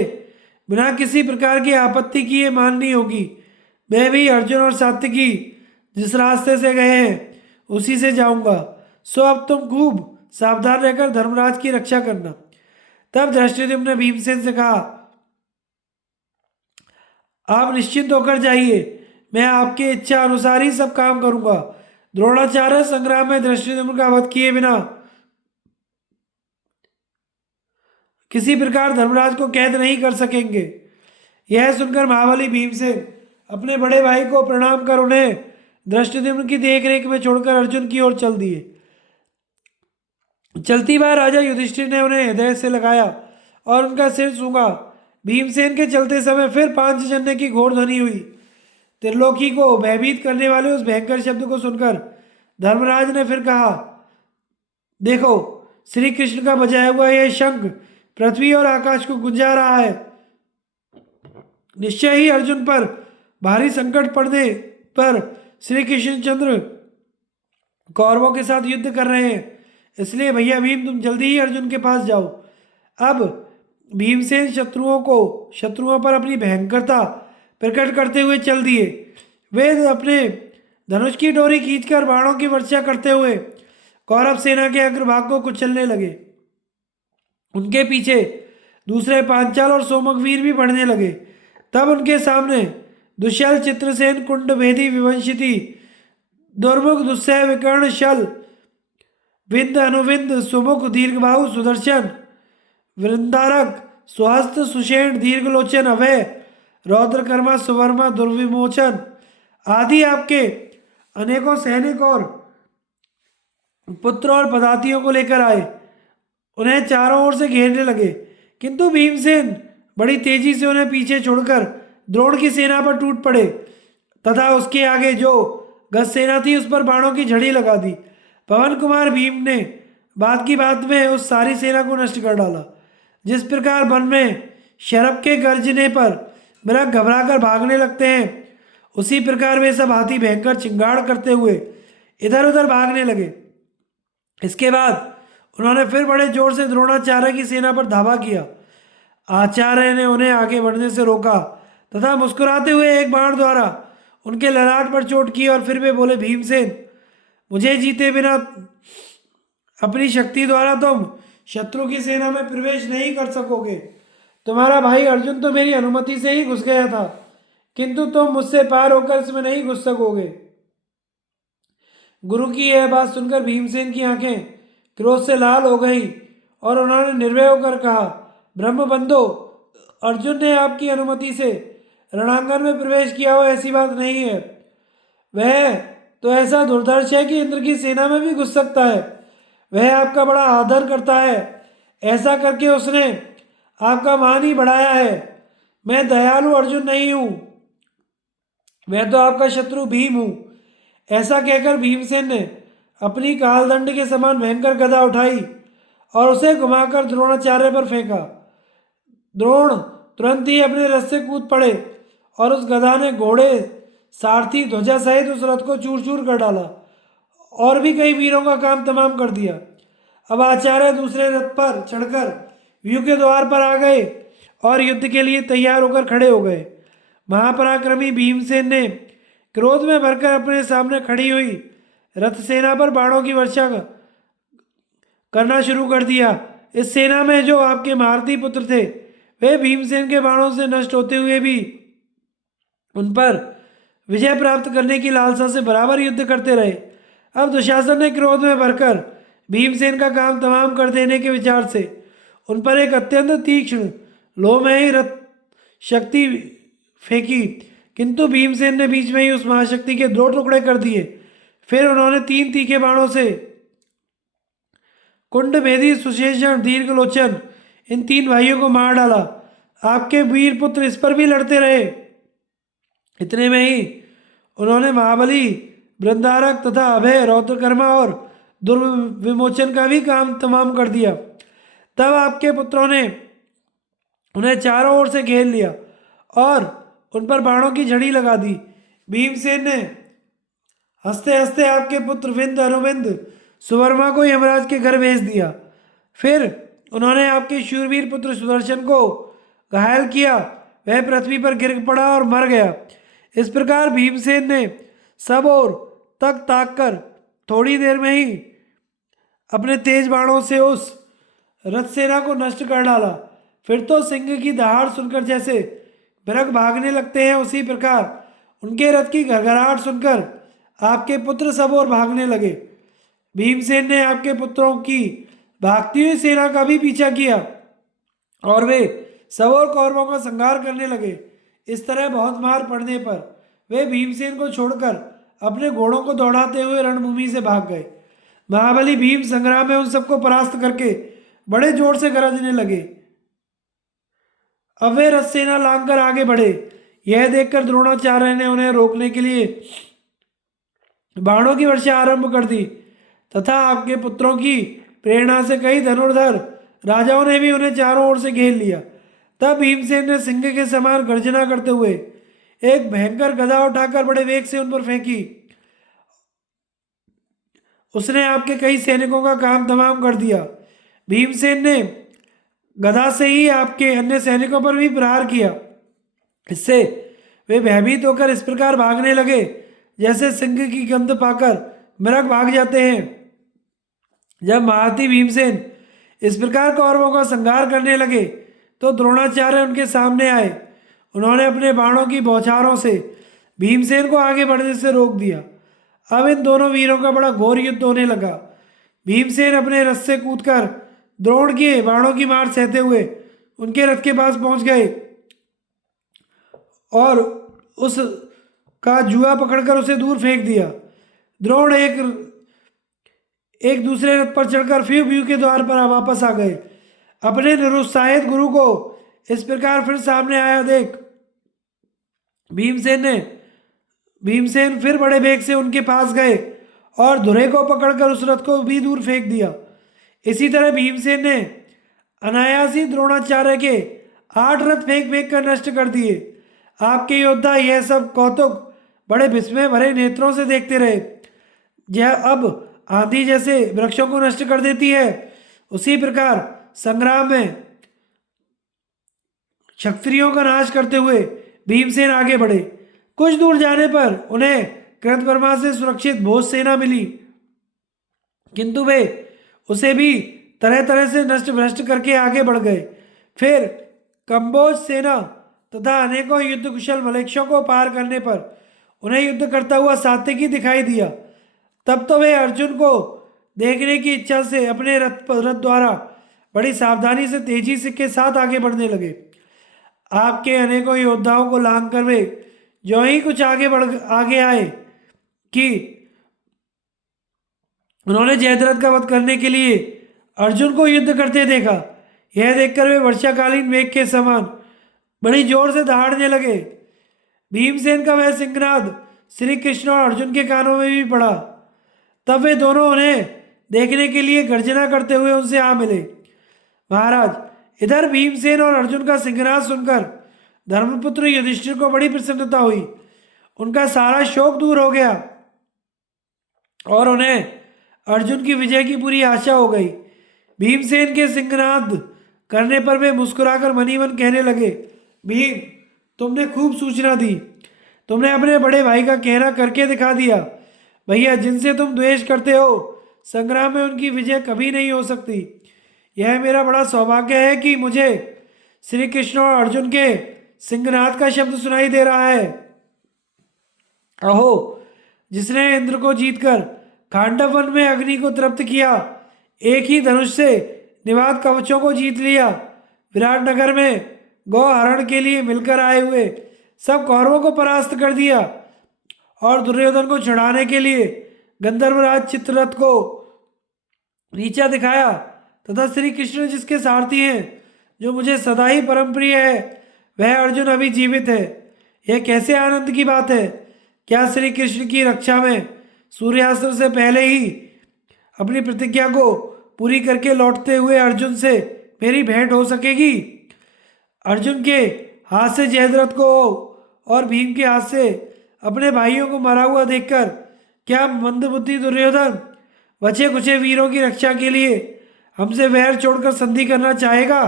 बिना किसी प्रकार की आपत्ति किए माननी होगी। मैं भी अर्जुन और सात्यकी जिस रास्ते से गए हैं उसी से जाऊंगा। सो अब तुम खूब सावधान रहकर धर्मराज की रक्षा करना। तब धृष्टद्युम्न ने भीमसेन से कहा, आप निश्चिंत होकर जाइए, मैं आपकी इच्छा अनुसार ही सब काम करूंगा। द्रोणाचार्य संग्राम में धृष्टद्युम्न का वध किए बिना किसी प्रकार धर्मराज को कैद नहीं कर सकेंगे। यह सुनकर महाबली भीमसेन अपने बड़े भाई को प्रणाम कर उन्हें धृष्टद्युम्न की देखरेख में छोड़कर अर्जुन की ओर चल दिए। चलती बार राजा युधिष्ठिर ने उन्हें हृदय से लगाया और उनका सिर सूंघा। भीमसेन के चलते समय फिर पांचजन्य की घोर ध्वनि हुई। त्रिलोकी को भयभीत करने वाले उस भयंकर शब्द को सुनकर धर्मराज ने फिर कहा, देखो, श्री कृष्ण का बजाया हुआ यह शंख पृथ्वी और आकाश को गुंजा रहा है। निश्चय ही अर्जुन पर भारी संकट पड़ने पर श्री कृष्णचंद्र कौरवों के साथ युद्ध कर रहे हैं। इसलिए भैया भीम, तुम जल्दी ही अर्जुन के पास जाओ। अब भीमसेन शत्रुओं पर अपनी भयंकरता प्रकट करते हुए चल दिए। वे अपने धनुष की डोरी खींचकर बाणों की वर्षा करते हुए कौरव सेना के अग्रभाग को कुचलने लगे। उनके पीछे दूसरे पांचाल और सोमकवीर भी बढ़ने लगे। तब उनके सामने दुश्यल, चित्रसेन, कुंडभेदी, विवंशिति, दुर्मुख, दुस्सह, विकर्ण, शल, विंद, अनुविंद, सुमुख, दीर्घबाहु, सुदर्शन, वृंदारक, स्वहस्त, सुषेण, दीर्घलोचन, अभय, रौद्रकर्मा, सुवर्मा, दुर्विमोचन आदि आपके अनेकों सैनिक और पुत्र और पदातियों को लेकर आए। उन्हें चारों ओर से घेरने लगे, किंतु भीमसेन बड़ी तेजी से उन्हें पीछे छोड़कर द्रोण की सेना पर टूट पड़े तथा उसके आगे जो गज सेना थी उस पर बाणों की झड़ी लगा दी। पवन कुमार भीम ने बात की बात में उस सारी सेना को नष्ट कर डाला। जिस प्रकार वन में शरभ के गर्जने पर मृग घबराकर भागने लगते हैं, उसी प्रकार वे सब हाथी भयंकर चिंगाड़ करते हुए इधर उधर भागने लगे। इसके बाद उन्होंने फिर बड़े जोर से द्रोणाचार्य की सेना पर धावा किया। आचार्य ने उन्हें आगे बढ़ने से रोका तथा मुस्कुराते हुए एक बाण द्वारा उनके ललाट पर चोट की और फिर वे बोले, भीमसेन, मुझे जीते बिना अपनी शक्ति द्वारा तुम शत्रु की सेना में प्रवेश नहीं कर सकोगे। तुम्हारा भाई अर्जुन तो मेरी अनुमति से ही घुस गया था, किंतु तुम मुझसे पार होकर इसमें नहीं घुस सकोगे। गुरु की यह बात सुनकर भीमसेन की आंखें क्रोध से लाल हो गई और उन्होंने निर्भय होकर कहा, ब्रह्मबंधो, अर्जुन ने आपकी अनुमति से रणांगन में प्रवेश किया हो ऐसी बात नहीं है। वह तो ऐसा दुर्धर्ष है कि इंद्र की सेना में भी घुस सकता है। वह आपका बड़ा आदर करता है। ऐसा करके उसने आपका मान ही बढ़ाया है। मैं दयालु अर्जुन नहीं हूं, मैं तो आपका शत्रु भीम हूं। ऐसा कहकर भीमसेन ने अपनी कालदंड के समान भयंकर गदा उठाई और उसे घुमाकर द्रोणाचार्य पर फेंका। द्रोण तुरंत ही अपने रथ से कूद पड़े और उस गदा ने घोड़े, सारथी, ध्वजा सहित उस रथ को चूर चूर कर डाला और भी कई वीरों का काम तमाम कर दिया। अब आचार्य दूसरे रथ पर चढ़कर व्यू के द्वार पर आ गए और युद्ध के लिए तैयार होकर खड़े हो गए। महापराक्रमी भीमसेन ने क्रोध में भरकर अपने सामने खड़ी हुई रथ सेना पर बाणों की वर्षा करना शुरू कर दिया। इस सेना में जो आपके महारथी पुत्र थे, वे भीमसेन के बाणों से नष्ट होते हुए भी उन पर विजय प्राप्त करने की लालसा से बराबर युद्ध करते रहे। अब दुशासन ने क्रोध में भरकर भीमसेन का काम तमाम कर देने के विचार से उन पर एक अत्यंत तीक्ष्ण लोमयी रथ शक्ति फेंकी, किंतु भीमसेन ने बीच में ही उस महाशक्ति के दो टुकड़े कर दिए। फिर उन्होंने तीन तीखे बाणों से कुंडभेदी, सुशेषण, दीर्घलोचन इन तीन भाइयों को मार डाला। आपके वीर पुत्र इस पर भी लड़ते रहे। इतने में ही उन्होंने महाबली, वृंदारक तथा अभय, रौद्रकर्मा और दुर्विमोचन का भी काम तमाम कर दिया। तब आपके पुत्रों ने उन्हें चारों ओर से घेर लिया और उन पर बाणों की झड़ी लगा दी। भीमसेन ने हंसते हंसते आपके पुत्र विंद, अनुविंद, सुवर्मा को यमराज के घर भेज दिया। फिर उन्होंने आपके शूरवीर पुत्र सुदर्शन को घायल किया। वह पृथ्वी पर गिर पड़ा और मर गया। इस प्रकार भीमसेन ने सब ओर तक ताक कर थोड़ी देर में ही अपने तेज बाणों से उस रथ सेना को नष्ट कर डाला। फिर तो सिंह की दहाड़ सुनकर जैसे मृग भागने लगते हैं, उसी प्रकार उनके रथ की घरघराहट सुनकर आपके पुत्र सब ओर भागने लगे। भीमसेन ने आपके पुत्रों की भागती हुई सेना का भी पीछा किया और वे सब और कौरवों का संहार करने लगे। इस तरह बहुत मार पड़ने पर वे भीमसेन को छोड़कर अपने घोड़ों को दौड़ाते हुए रणभूमि से भाग गए। महाबली भीम संग्राम में उन सबको परास्त करके बड़े जोर से गरजने लगे। अब वे रथ सेना लांग कर आगे बढ़े। यह देखकर द्रोणाचार्य ने उन्हें रोकने के लिए बाणों की वर्षा आरंभ कर दी तथा आपके पुत्रों की प्रेरणा से कई धनुर्धर राजाओं ने भी उन्हें चारों ओर से घेर लिया। तब भीमसेन ने सिंह के समान गर्जना करते हुए एक भयंकर गदा उठाकर बड़े वेग से उन पर फेंकी। उसने आपके कई सैनिकों का काम तमाम कर दिया। भीमसेन ने गदा से ही आपके अन्य सैनिकों पर भी प्रहार किया। इससे वे भयभीत होकर इस प्रकार भागने लगे जैसे सिंह की गंध पाकर मृग भाग जाते हैं। जब महारथी भीमसेन इस प्रकार कौरवों का संहार करने लगे तो द्रोणाचार्य उनके सामने आए। उन्होंने अपने बाणों की बौछारों से भीमसेन को आगे बढ़ने से रोक दिया। अब इन दोनों वीरों का बड़ा घोर युद्ध होने लगा। भीमसेन अपने रथ से कूदकर द्रोण के बाणों की मार सहते हुए उनके रथ के पास पहुंच गए और उस का जुआ पकड़कर उसे दूर फेंक दिया। द्रोण एक दूसरे रथ पर चढ़कर फ्यू फ्यू के द्वार पर वापस आ गए। अपने निरुत्साहित गुरु को इस प्रकार फिर सामने आया देख भीमसेन फिर बड़े वेग से उनके पास गए और धुरे को पकड़कर उस रथ को भी दूर फेंक दिया। इसी तरह भीमसेन ने अनायासी द्रोणाचार्य के 8 रथ फेंक फेंक कर नष्ट कर दिए। आपके योद्धा यह सब कौतुक बड़े विस्मय भरे नेत्रों से देखते रहे। यह अब आंधी जैसे वृक्षों को नष्ट कर देती है, उसी प्रकार संग्राम में क्षत्रियों का नाश करते हुए भीमसेन आगे बढ़े। कुछ दूर जाने पर उन्हें कृतवर्मा से सुरक्षित भोज सेना मिली, किंतु वे उसे भी तरह तरह से नष्ट भ्रष्ट करके आगे बढ़ गए। फिर कंबोज सेना तथा अनेकों युद्ध कुशल मलेच्छों को पार करने पर उन्हें युद्ध करता हुआ सात्यकी दिखाई दिया। तब तो वे अर्जुन को देखने की इच्छा से अपने रथ द्वारा बड़ी सावधानी से तेजी से के साथ आगे बढ़ने लगे। आपके अनेकों योद्धाओं को लांग कर वे जो ही कुछ आगे आए कि उन्होंने जयद्रथ का वध करने के लिए अर्जुन को युद्ध करते देखा। यह देखकर वे वर्षाकालीन मेघ के समान बड़ी जोर से दहाड़ने लगे। भीमसेन का वह सिंहनाद श्री कृष्ण और अर्जुन के कानों में भी पड़ा। तब वे दोनों उन्हें देखने के लिए गर्जना करते हुए उनसे आ मिले। महाराज, इधर भीमसेन और अर्जुन का सिंहनाद सुनकर धर्मपुत्र युधिष्ठिर को बड़ी प्रसन्नता हुई। उनका सारा शोक दूर हो गया और उन्हें अर्जुन की विजय की पूरी आशा हो गई। भीमसेन के सिंहनाद करने पर वे मुस्कुराकर मनी मन कहने लगे, भीम, तुमने खूब सूचना दी। तुमने अपने बड़े भाई का कहना करके दिखा दिया। भैया, जिनसे तुम द्वेष करते हो, संग्राम में उनकी विजय कभी नहीं हो सकती। यह मेरा बड़ा सौभाग्य है कि मुझे श्री कृष्ण और अर्जुन के सिंहनाद का शब्द सुनाई दे रहा है। अहो, जिसने इंद्र को जीतकर खांडव वन में अग्नि को तृप्त किया, एक ही धनुष से निवात कवचों को जीत लिया, विराट नगर में गौ हरण के लिए मिलकर आए हुए सब कौरवों को परास्त कर दिया और दुर्योधन को छुड़ाने के लिए गंधर्वराज चित्ररथ को नीचा दिखाया तथा श्री कृष्ण जिसके सारथी हैं, जो मुझे सदा ही परम प्रिय है, वह अर्जुन अभी जीवित है। यह कैसे आनंद की बात है। क्या श्री कृष्ण की रक्षा में सूर्यास्त्र से पहले ही अपनी प्रतिज्ञा को पूरी करके लौटते हुए अर्जुन से मेरी भेंट हो सकेगी। अर्जुन के हाथ से जयद्रथ को और भीम के हाथ से अपने भाइयों को मरा हुआ देखकर क्या मंदबुद्धि दुर्योधन बचे कुचे वीरों की रक्षा के लिए हमसे वैर छोड़कर संधि करना चाहेगा।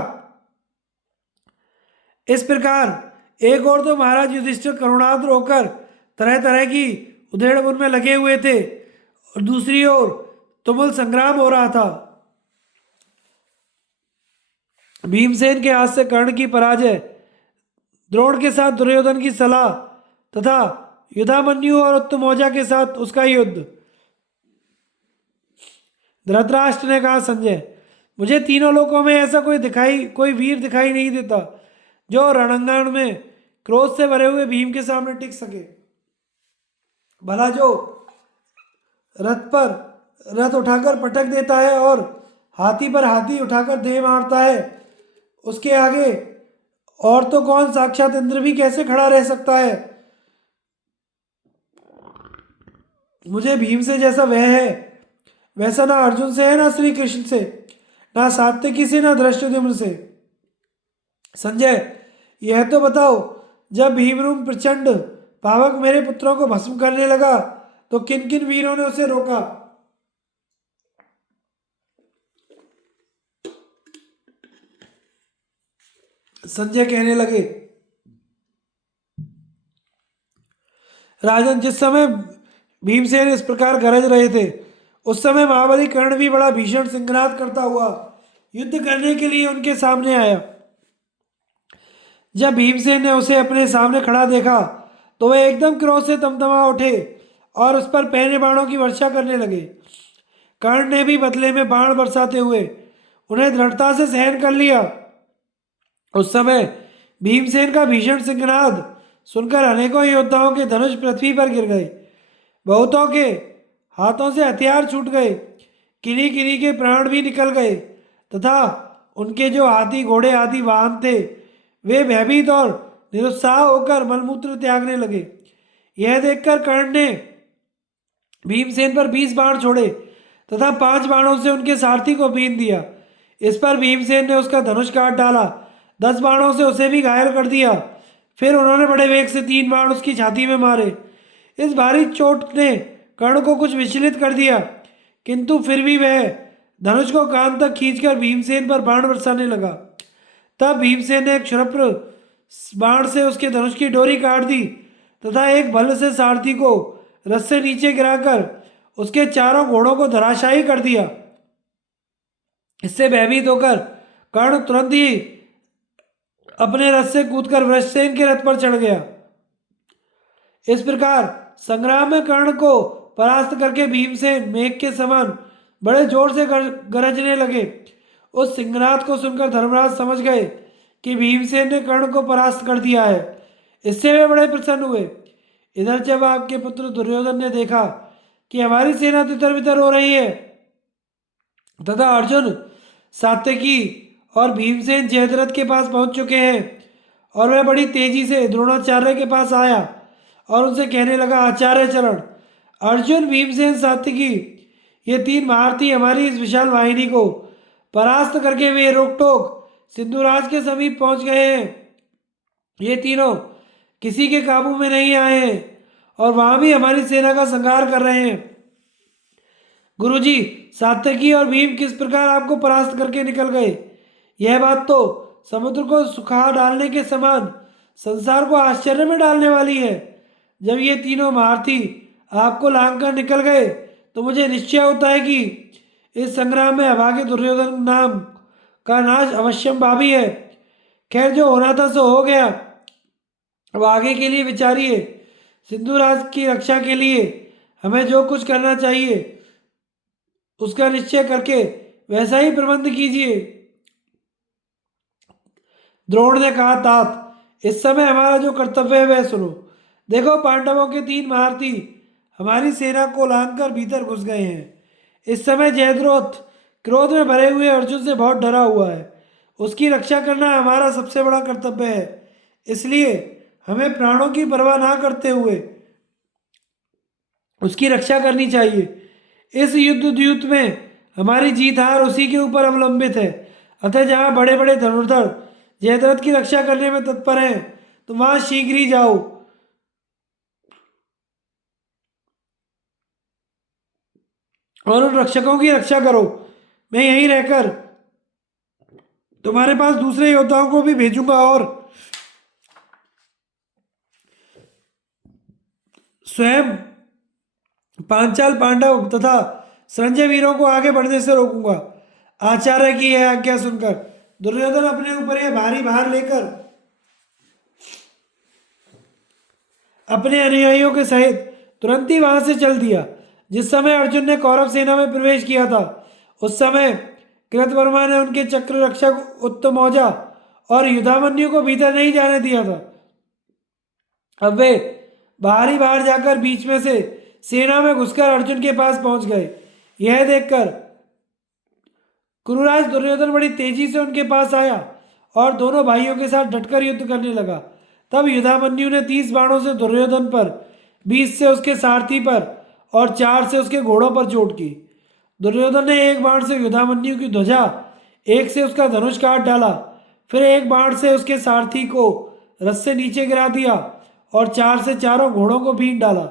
इस प्रकार एक और तो महाराज युधिष्ठिर करुणाद्र होकर तरह तरह की उधेड़बुन में लगे हुए थे और दूसरी ओर तुमुल संग्राम हो रहा था। भीमसेन के हाथ से कर्ण की पराजय, द्रोण के साथ दुर्योधन की सलाह तथा युधामन्यु और उत्तमौजा के साथ उसका युद्ध। धृतराष्ट्र ने कहा, संजय, मुझे तीनों लोकों में ऐसा कोई वीर दिखाई नहीं देता जो रणंगण में क्रोध से भरे हुए भीम के सामने टिक सके। भला जो रथ उठाकर पटक देता है और हाथी पर हाथी उठाकर दे मारता है, उसके आगे और तो कौन, साक्षात इंद्र भी कैसे खड़ा रह सकता है। मुझे भीम से जैसा वह है वैसा ना अर्जुन से है, ना श्री कृष्ण से, ना सात्यकी से, ना धृष्टद्युम्न से। संजय, यह तो बताओ, जब भीमरूप प्रचंड पावक मेरे पुत्रों को भस्म करने लगा तो किन किन वीरों ने उसे रोका। संजय कहने लगे, राजन, जिस समय भीमसेन इस प्रकार गरज रहे थे उस समय महाबली कर्ण भी बड़ा भीषण सिंहनाद करता हुआ युद्ध करने के लिए उनके सामने आया। जब भीमसेन ने उसे अपने सामने खड़ा देखा तो वह एकदम क्रोध से तमतमा उठे और उस पर पहने बाणों की वर्षा करने लगे। कर्ण ने भी बदले में बाण बरसाते हुए उन्हें दृढ़ता से सहन कर लिया। उस समय भीमसेन का भीषण सिंहनाद सुनकर अनेकों योद्धाओं के धनुष पृथ्वी पर गिर गए। बहुतों के हाथों से हथियार छूट गए, किन्हीं किन्हीं के प्राण भी निकल गए तथा उनके जो हाथी घोड़े आदि वाहन थे वे भयभीत और निरुत्साह होकर मलमूत्र त्यागने लगे। यह देखकर कर्ण ने भीमसेन पर 20 बाण छोड़े तथा 5 बाणों से उनके सारथी को बीन दिया। इस पर भीमसेन ने उसका धनुष काट डाला, 10 बाणों से उसे भी घायल कर दिया। फिर उन्होंने बड़े वेग से 3 बाण उसकी छाती में मारे। इस भारी चोट ने कर्ण को कुछ विचलित कर दिया, किंतु फिर भी वह धनुष को कान तक खींचकर भीमसेन पर बाण बरसाने लगा। तब भीमसेन ने एक क्षुरप्र बाण से उसके धनुष की डोरी काट दी तथा एक भल्ल से सारथी को रथ से नीचे गिराकर उसके चारों घोड़ों को धराशायी कर दिया। इससे भयभीत होकर कर्ण तुरंत ही अपने रथ से कूदकर वृषसेन के रथ पर चढ़ गया। इस प्रकार संग्राम में कर्ण को परास्त करके भीमसेन मेघ के समान बड़े जोर से गरजने लगे। उस सिंहनाद को सुनकर धर्मराज समझ गए कि भीमसेन ने कर्ण को परास्त कर दिया है। इससे वे बड़े प्रसन्न हुए। इधर जब आपके पुत्र दुर्योधन ने देखा कि हमारी सेना तितर बितर हो रही है तथा अर्जुन, सात्यकी और भीमसेन जयद्रथ के पास पहुंच चुके हैं और वह बड़ी तेजी से द्रोणाचार्य के पास आया और उनसे कहने लगा, आचार्य चरण, अर्जुन, भीमसेन, सात्यकी ये 3 महारथी हमारी इस विशाल वाहिनी को परास्त करके वे रोक टोक सिंधुराज के समीप पहुंच गए हैं। ये तीनों किसी के काबू में नहीं आए हैं और वहां भी हमारी सेना का संहार कर रहे हैं। गुरुजी, सात्यकी और भीम किस प्रकार आपको परास्त करके निकल गए, यह बात तो समुद्र को सुखा डालने के समान संसार को आश्चर्य में डालने वाली है। जब ये तीनों महारथी आपको लांग कर निकल गए तो मुझे निश्चय होता है कि इस संग्राम में अभागे दुर्योधन नाम का नाश अवश्यम भावी है। खैर, जो होना था सो हो गया। अब आगे के लिए विचारिए। सिंधुराज की रक्षा के लिए हमें जो कुछ करना चाहिए उसका निश्चय करके वैसा ही प्रबंध कीजिए। द्रोण ने कहा, तात, इस समय हमारा जो कर्तव्य है वह सुनो। देखो, पांडवों के 3 महारथी हमारी सेना को लांग कर भीतर घुस गए हैं। इस समय जयद्रथ क्रोध में भरे हुए अर्जुन से बहुत डरा हुआ है। उसकी रक्षा करना हमारा सबसे बड़ा कर्तव्य है। इसलिए हमें प्राणों की परवाह ना करते हुए उसकी रक्षा करनी चाहिए। इस युद्ध द्यूत में हमारी जीत हार उसी के ऊपर अवलंबित है। अतः जहाँ बड़े बड़े धनुर्धर जयद्रथ की रक्षा करने में तत्पर हैं तो वहां शीघ्र ही जाओ और उन रक्षकों की रक्षा करो। मैं यहीं रहकर तुम्हारे पास दूसरे योद्धाओं को भी भेजूंगा और स्वयं पांचाल पांडव तथा संजय वीरों को आगे बढ़ने से रोकूंगा। आचार्य की यह आज्ञा सुनकर दुर्योधन अपने ऊपर यह भारी भार लेकर अपने अनुयायियों के सहित तुरंत ही वहां से चल दिया। जिस समय अर्जुन ने कौरव सेना में प्रवेश किया था उस समय कृतवर्मा ने उनके चक्र रक्षक उत्तमौजा और युधामन्यु को भीतर नहीं जाने दिया था। अब वे बाहरी बाहर जाकर बीच में से सेना में घुसकर अर्जुन के पास पहुंच गए। यह देखकर कुरुराज दुर्योधन बड़ी तेजी से उनके पास आया और दोनों भाइयों के साथ डटकर युद्ध करने लगा। तब युधामन्यु ने 30 बाणों से दुर्योधन पर, 20 से उसके सारथी पर और 4 से उसके घोड़ों पर चोट की। दुर्योधन ने एक बाण से युधामन्यु की ध्वजा, एक से उसका धनुष काट डाला, फिर एक बाण से उसके सारथी को रथ से नीचे गिरा दिया और 4 से चारों घोड़ों को बीन डाला।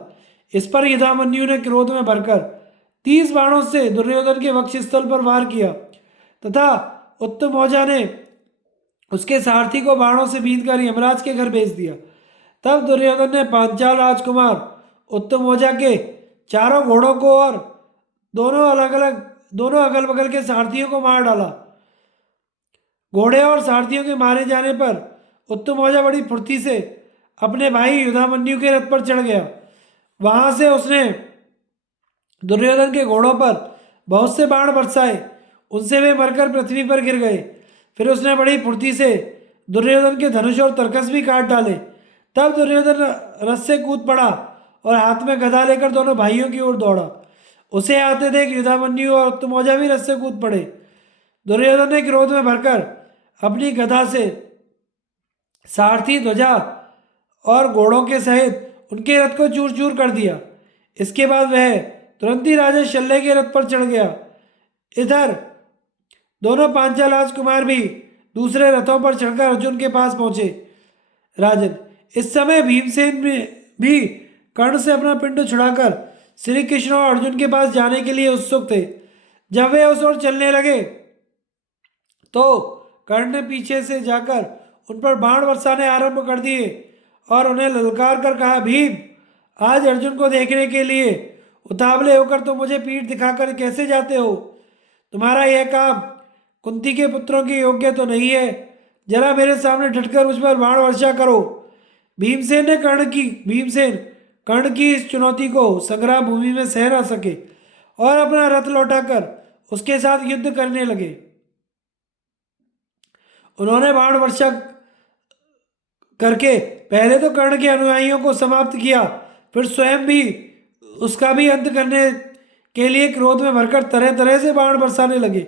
इस पर युधामन्यु ने क्रोध में भरकर 30 बाणों से दुर्योधन के वक्षस्थल पर वार किया तथा उत्तमौजा ने उसके सारथी को बाणों से बींधकर यमराज के घर भेज दिया। तब दुर्योधन ने पांचाल राजकुमार उत्तमौजा के चारों घोड़ों को और दोनों अगल बगल के सारथियों को मार डाला। घोड़े और सारथियों के मारे जाने पर उत्तमौजा बड़ी फुर्ती से अपने भाई युधामन्यु के रथ पर चढ़ गया। वहां से उसने दुर्योधन के घोड़ों पर बहुत से बाण बरसाए, उनसे वे मरकर पृथ्वी पर गिर गए। फिर उसने बड़ी फुर्ती से दुर्योधन के धनुष और तरकस भी काट डाले। तब दुर्योधन रथ से कूद पड़ा और हाथ में गदा लेकर दोनों भाइयों की ओर दौड़ा। उसे आते देख युधामन्यु और उत्तमौजा भी रथ से कूद पड़े। दुर्योधन ने क्रोध में भरकर अपनी गदा से सारथी, ध्वजा और घोड़ों के सहित उनके रथ को चूर चूर कर दिया। इसके बाद वह तुरंत ही राजा शल्य के रथ पर चढ़ गया। इधर दोनों पांचाल राजकुमार भी दूसरे रथों पर चढ़कर अर्जुन के पास पहुंचे। राजन, इस समय भीमसेन भी कर्ण से अपना पिंड छुड़ाकर श्री कृष्ण और अर्जुन के पास जाने के लिए उत्सुक थे। जब वे उस ओर चलने लगे तो कर्ण ने पीछे से जाकर उन पर बाण बरसाने आरंभ कर दिए और उन्हें ललकार कर कहा, भीम, आज अर्जुन को देखने के लिए उतावले होकर तुम मुझे पीठ दिखाकर कैसे जाते हो? तुम्हारा यह काम कुंती के पुत्रों के योग्य तो नहीं है। जरा मेरे सामने डटकर उस पर बाण वर्षा करो। भीमसेन कर्ण की इस चुनौती को संग्राम भूमि में सह न सके और अपना रथ लौटाकर उसके साथ युद्ध करने लगे। उन्होंने बाण वर्षा करके पहले तो कर्ण के अनुयायियों को समाप्त किया, फिर स्वयं भी उसका भी अंत करने के लिए क्रोध में भरकर तरह तरह से बाण बरसाने लगे।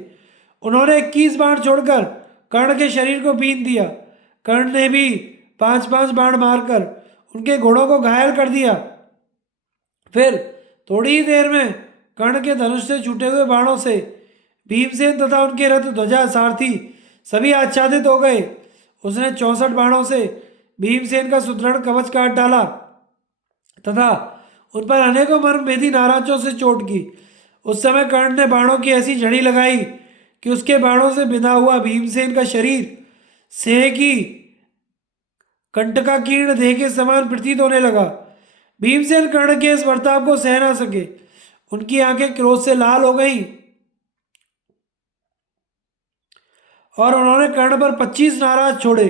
उन्होंने 21 बाण छोड़कर कर्ण के शरीर को बीन दिया। कर्ण ने भी 5-5 बाण मारकर उनके घोड़ों को घायल कर दिया। फिर थोड़ी ही देर में कर्ण के धनुष से छूटे हुए बाणों से भीमसेन तथा उनके रथ, ध्वजा, सारथी सभी आच्छादित हो गए। उसने 64 बाणों से भीमसेन का सुदृढ़ कवच काट डाला तथा उन पर अनेकों मर्मभेदी नाराजों से चोट की। उस समय कर्ण ने बाणों की ऐसी झड़ी लगाई कि उसके बाणों से बिना हुआ भीमसेन का शरीर सेह की कंटकाकीर्ण देह के समान प्रतीत होने लगा। भीमसेन कर्ण के इस बर्ताव को सह ना सके। उनकी आंखें क्रोध से लाल हो गईं और उन्होंने कर्ण पर 25 नाराज छोड़े।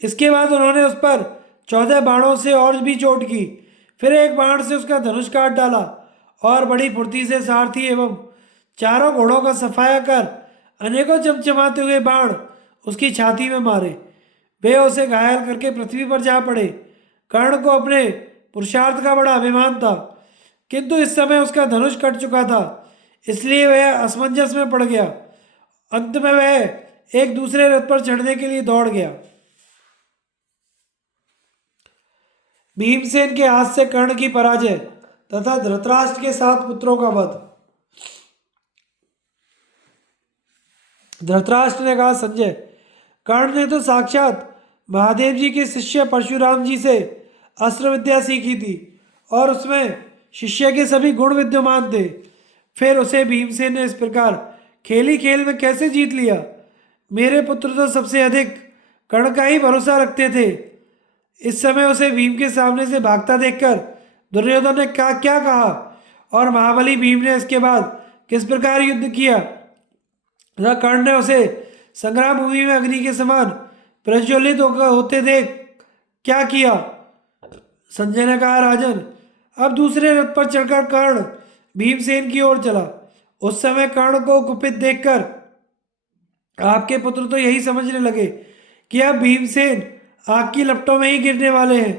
इसके बाद उन्होंने उस पर 14 बाणों से और भी चोट की। फिर एक बाण से उसका धनुष काट डाला और बड़ी फुर्ती से सारथी एवं चारों घोड़ों का सफाया कर अनेकों चमचमाते हुए बाण उसकी छाती में मारे। वे उसे घायल करके पृथ्वी पर जा पड़े। कर्ण को अपने पुरुषार्थ का बड़ा अभिमान था, किंतु इस समय उसका धनुष कट चुका था, इसलिए वह असमंजस में पड़ गया। अंत में वह एक दूसरे रथ पर चढ़ने के लिए दौड़ गया। भीमसेन के हाथ से कर्ण की पराजय तथा धृतराष्ट्र के 7 पुत्रों का वध। धृतराष्ट्र ने कहा, संजय, कर्ण ने तो साक्षात महादेव जी के शिष्य परशुराम जी से अस्त्र विद्या सीखी थी और उसमें शिष्य के सभी गुण विद्यमान थे। फिर उसे भीमसेन ने इस प्रकार खेली खेल में कैसे जीत लिया? मेरे पुत्र तो सबसे अधिक कर्ण का ही भरोसा रखते थे। इस समय उसे भीम के सामने से भागता देखकर दुर्योधन ने क्या कहा और महाबली भीम ने इसके बाद किस प्रकार युद्ध किया तथा कर्ण ने उसे संग्राम भूमि में अग्नि के समान प्रज्वलित होते देख क्या किया? संजय ने कहा, राजन, अब दूसरे रथ पर चढ़कर कर्ण भीमसेन की ओर चला। उस समय कर्ण को कुपित देखकर आपके पुत्र तो यही समझने लगे कि अब भीमसेन आग की लपटों में ही गिरने वाले हैं।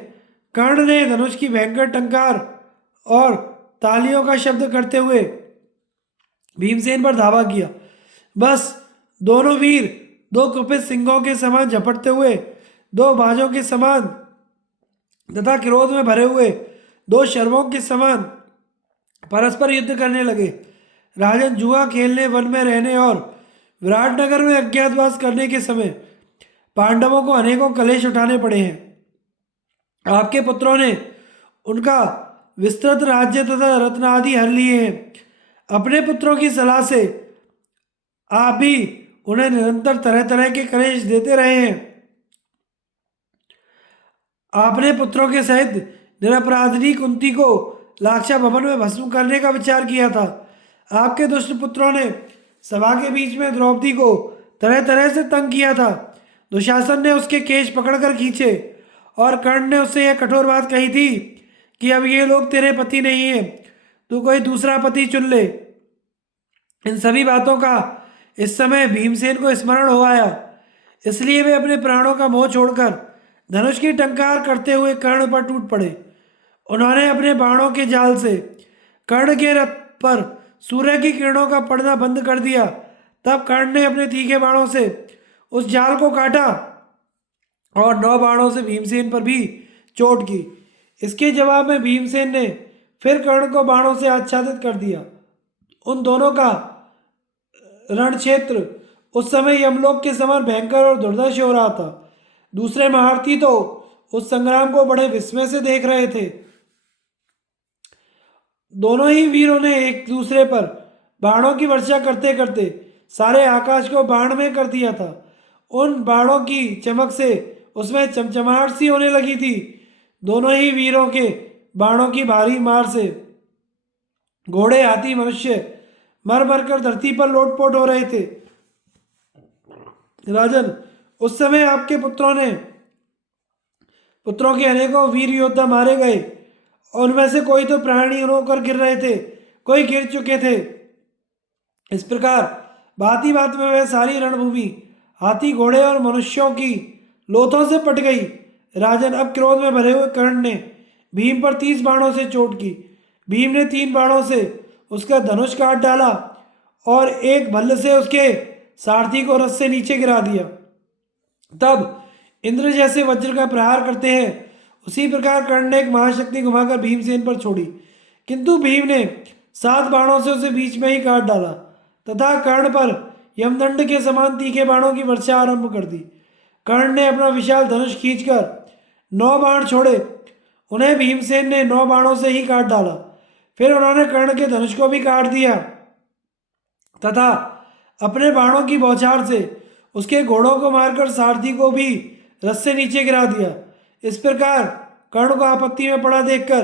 कर्ण ने धनुष की भयंकर टंकार और तालियों का शब्द करते हुए भीमसेन पर धावा किया। बस दोनों वीर 2 कुपित सिंहों के समान झपटते हुए, 2 बाजों के समान तथा क्रोध में भरे हुए 2 शर्वों के समान परस्पर युद्ध करने लगे। राजन, जुआ खेलने, वन में रहने और विराटनगर में अज्ञातवास करने के समय पांडवों को अनेकों कलेश उठाने पड़े हैं। आपके पुत्रों ने उनका विस्तृत राज्य तथा रत्न आदि हर लिए हैं। अपने पुत्रों की सलाह से आप भी उन्हें निरंतर तरह तरह के कलेश देते रहे हैं। आपने पुत्रों के सहित निरपराधिनी कुंती को लाक्षा भवन में भस्म करने का विचार किया था। आपके दुष्ट पुत्रों ने सभा के बीच में द्रौपदी को तरह तरह से तंग किया था। दुशासन ने उसके केश पकड़कर खींचे और कर्ण ने उससे यह कठोर बात कही थी कि अब ये लोग तेरे पति नहीं है, तू कोई दूसरा पति चुन ले। इन सभी बातों का इस समय भीमसेन को स्मरण हो आया, इसलिए वे अपने प्राणों का मोह छोड़कर धनुष की टंकार करते हुए कर्ण पर टूट पड़े। उन्होंने अपने बाणों के जाल से कर्ण के रथ पर सूर्य की किरणों का पड़ना बंद कर दिया। तब कर्ण ने अपने तीखे बाणों से उस जाल को काटा और 9 बाणों से भीमसेन पर भी चोट की। इसके जवाब में भीमसेन ने फिर कर्ण को बाणों से आच्छादित कर दिया। उन दोनों का रण क्षेत्र उस समय यमलोक के समान भयंकर और दुर्धर्ष हो रहा था। दूसरे महारथी तो उस संग्राम को बड़े विस्मय से देख रहे थे। दोनों ही वीरों ने एक दूसरे पर बाणों की वर्षा करते करते सारे आकाश को बाणमय कर दिया था। उन बाणों की चमक से उसमें चमचमाहट सी होने लगी थी। दोनों ही वीरों के बाणों की भारी मार से घोड़े, हाथी, मनुष्य मर मर कर धरती पर लोटपोट हो रहे थे। राजन, उस समय आपके पुत्रों के अनेकों वीर योद्धा मारे गए और उनमें से कोई तो प्राणहीन होकर गिर रहे थे, कोई गिर चुके थे। इस प्रकार बात ही बात में वह सारी रणभूमि हाथी, घोड़े और मनुष्यों की लोथों से पट गई। राजन, अब क्रोध में भरे हुए कर्ण ने भीम पर 30 बाणों से चोट की। भीम ने 3 बाणों से उसका धनुष काट डाला और एक भल्ल से उसके सारथी को रथ से नीचे गिरा दिया। तब इंद्र जैसे वज्र का प्रहार करते हैं, उसी प्रकार कर्ण ने एक महाशक्ति घुमाकर भीमसेन पर छोड़ी, किंतु भीम ने 7 बाणों से उसे बीच में ही काट डाला तथा कर्ण पर यमदंड के समान तीखे बाणों की वर्षा आरंभ कर दी। कर्ण ने अपना विशाल धनुष खींचकर 9 बाण छोड़े। उन्हें भीमसेन ने 9 बाणों से ही काट डाला। फिर उन्होंने कर्ण के धनुष को भी काट दिया तथा अपने बाणों की बौछार से उसके घोड़ों को मारकर सारथी को भी रथ से नीचे गिरा दिया। इस प्रकार कर्ण को आपत्ति में पड़ा देखकर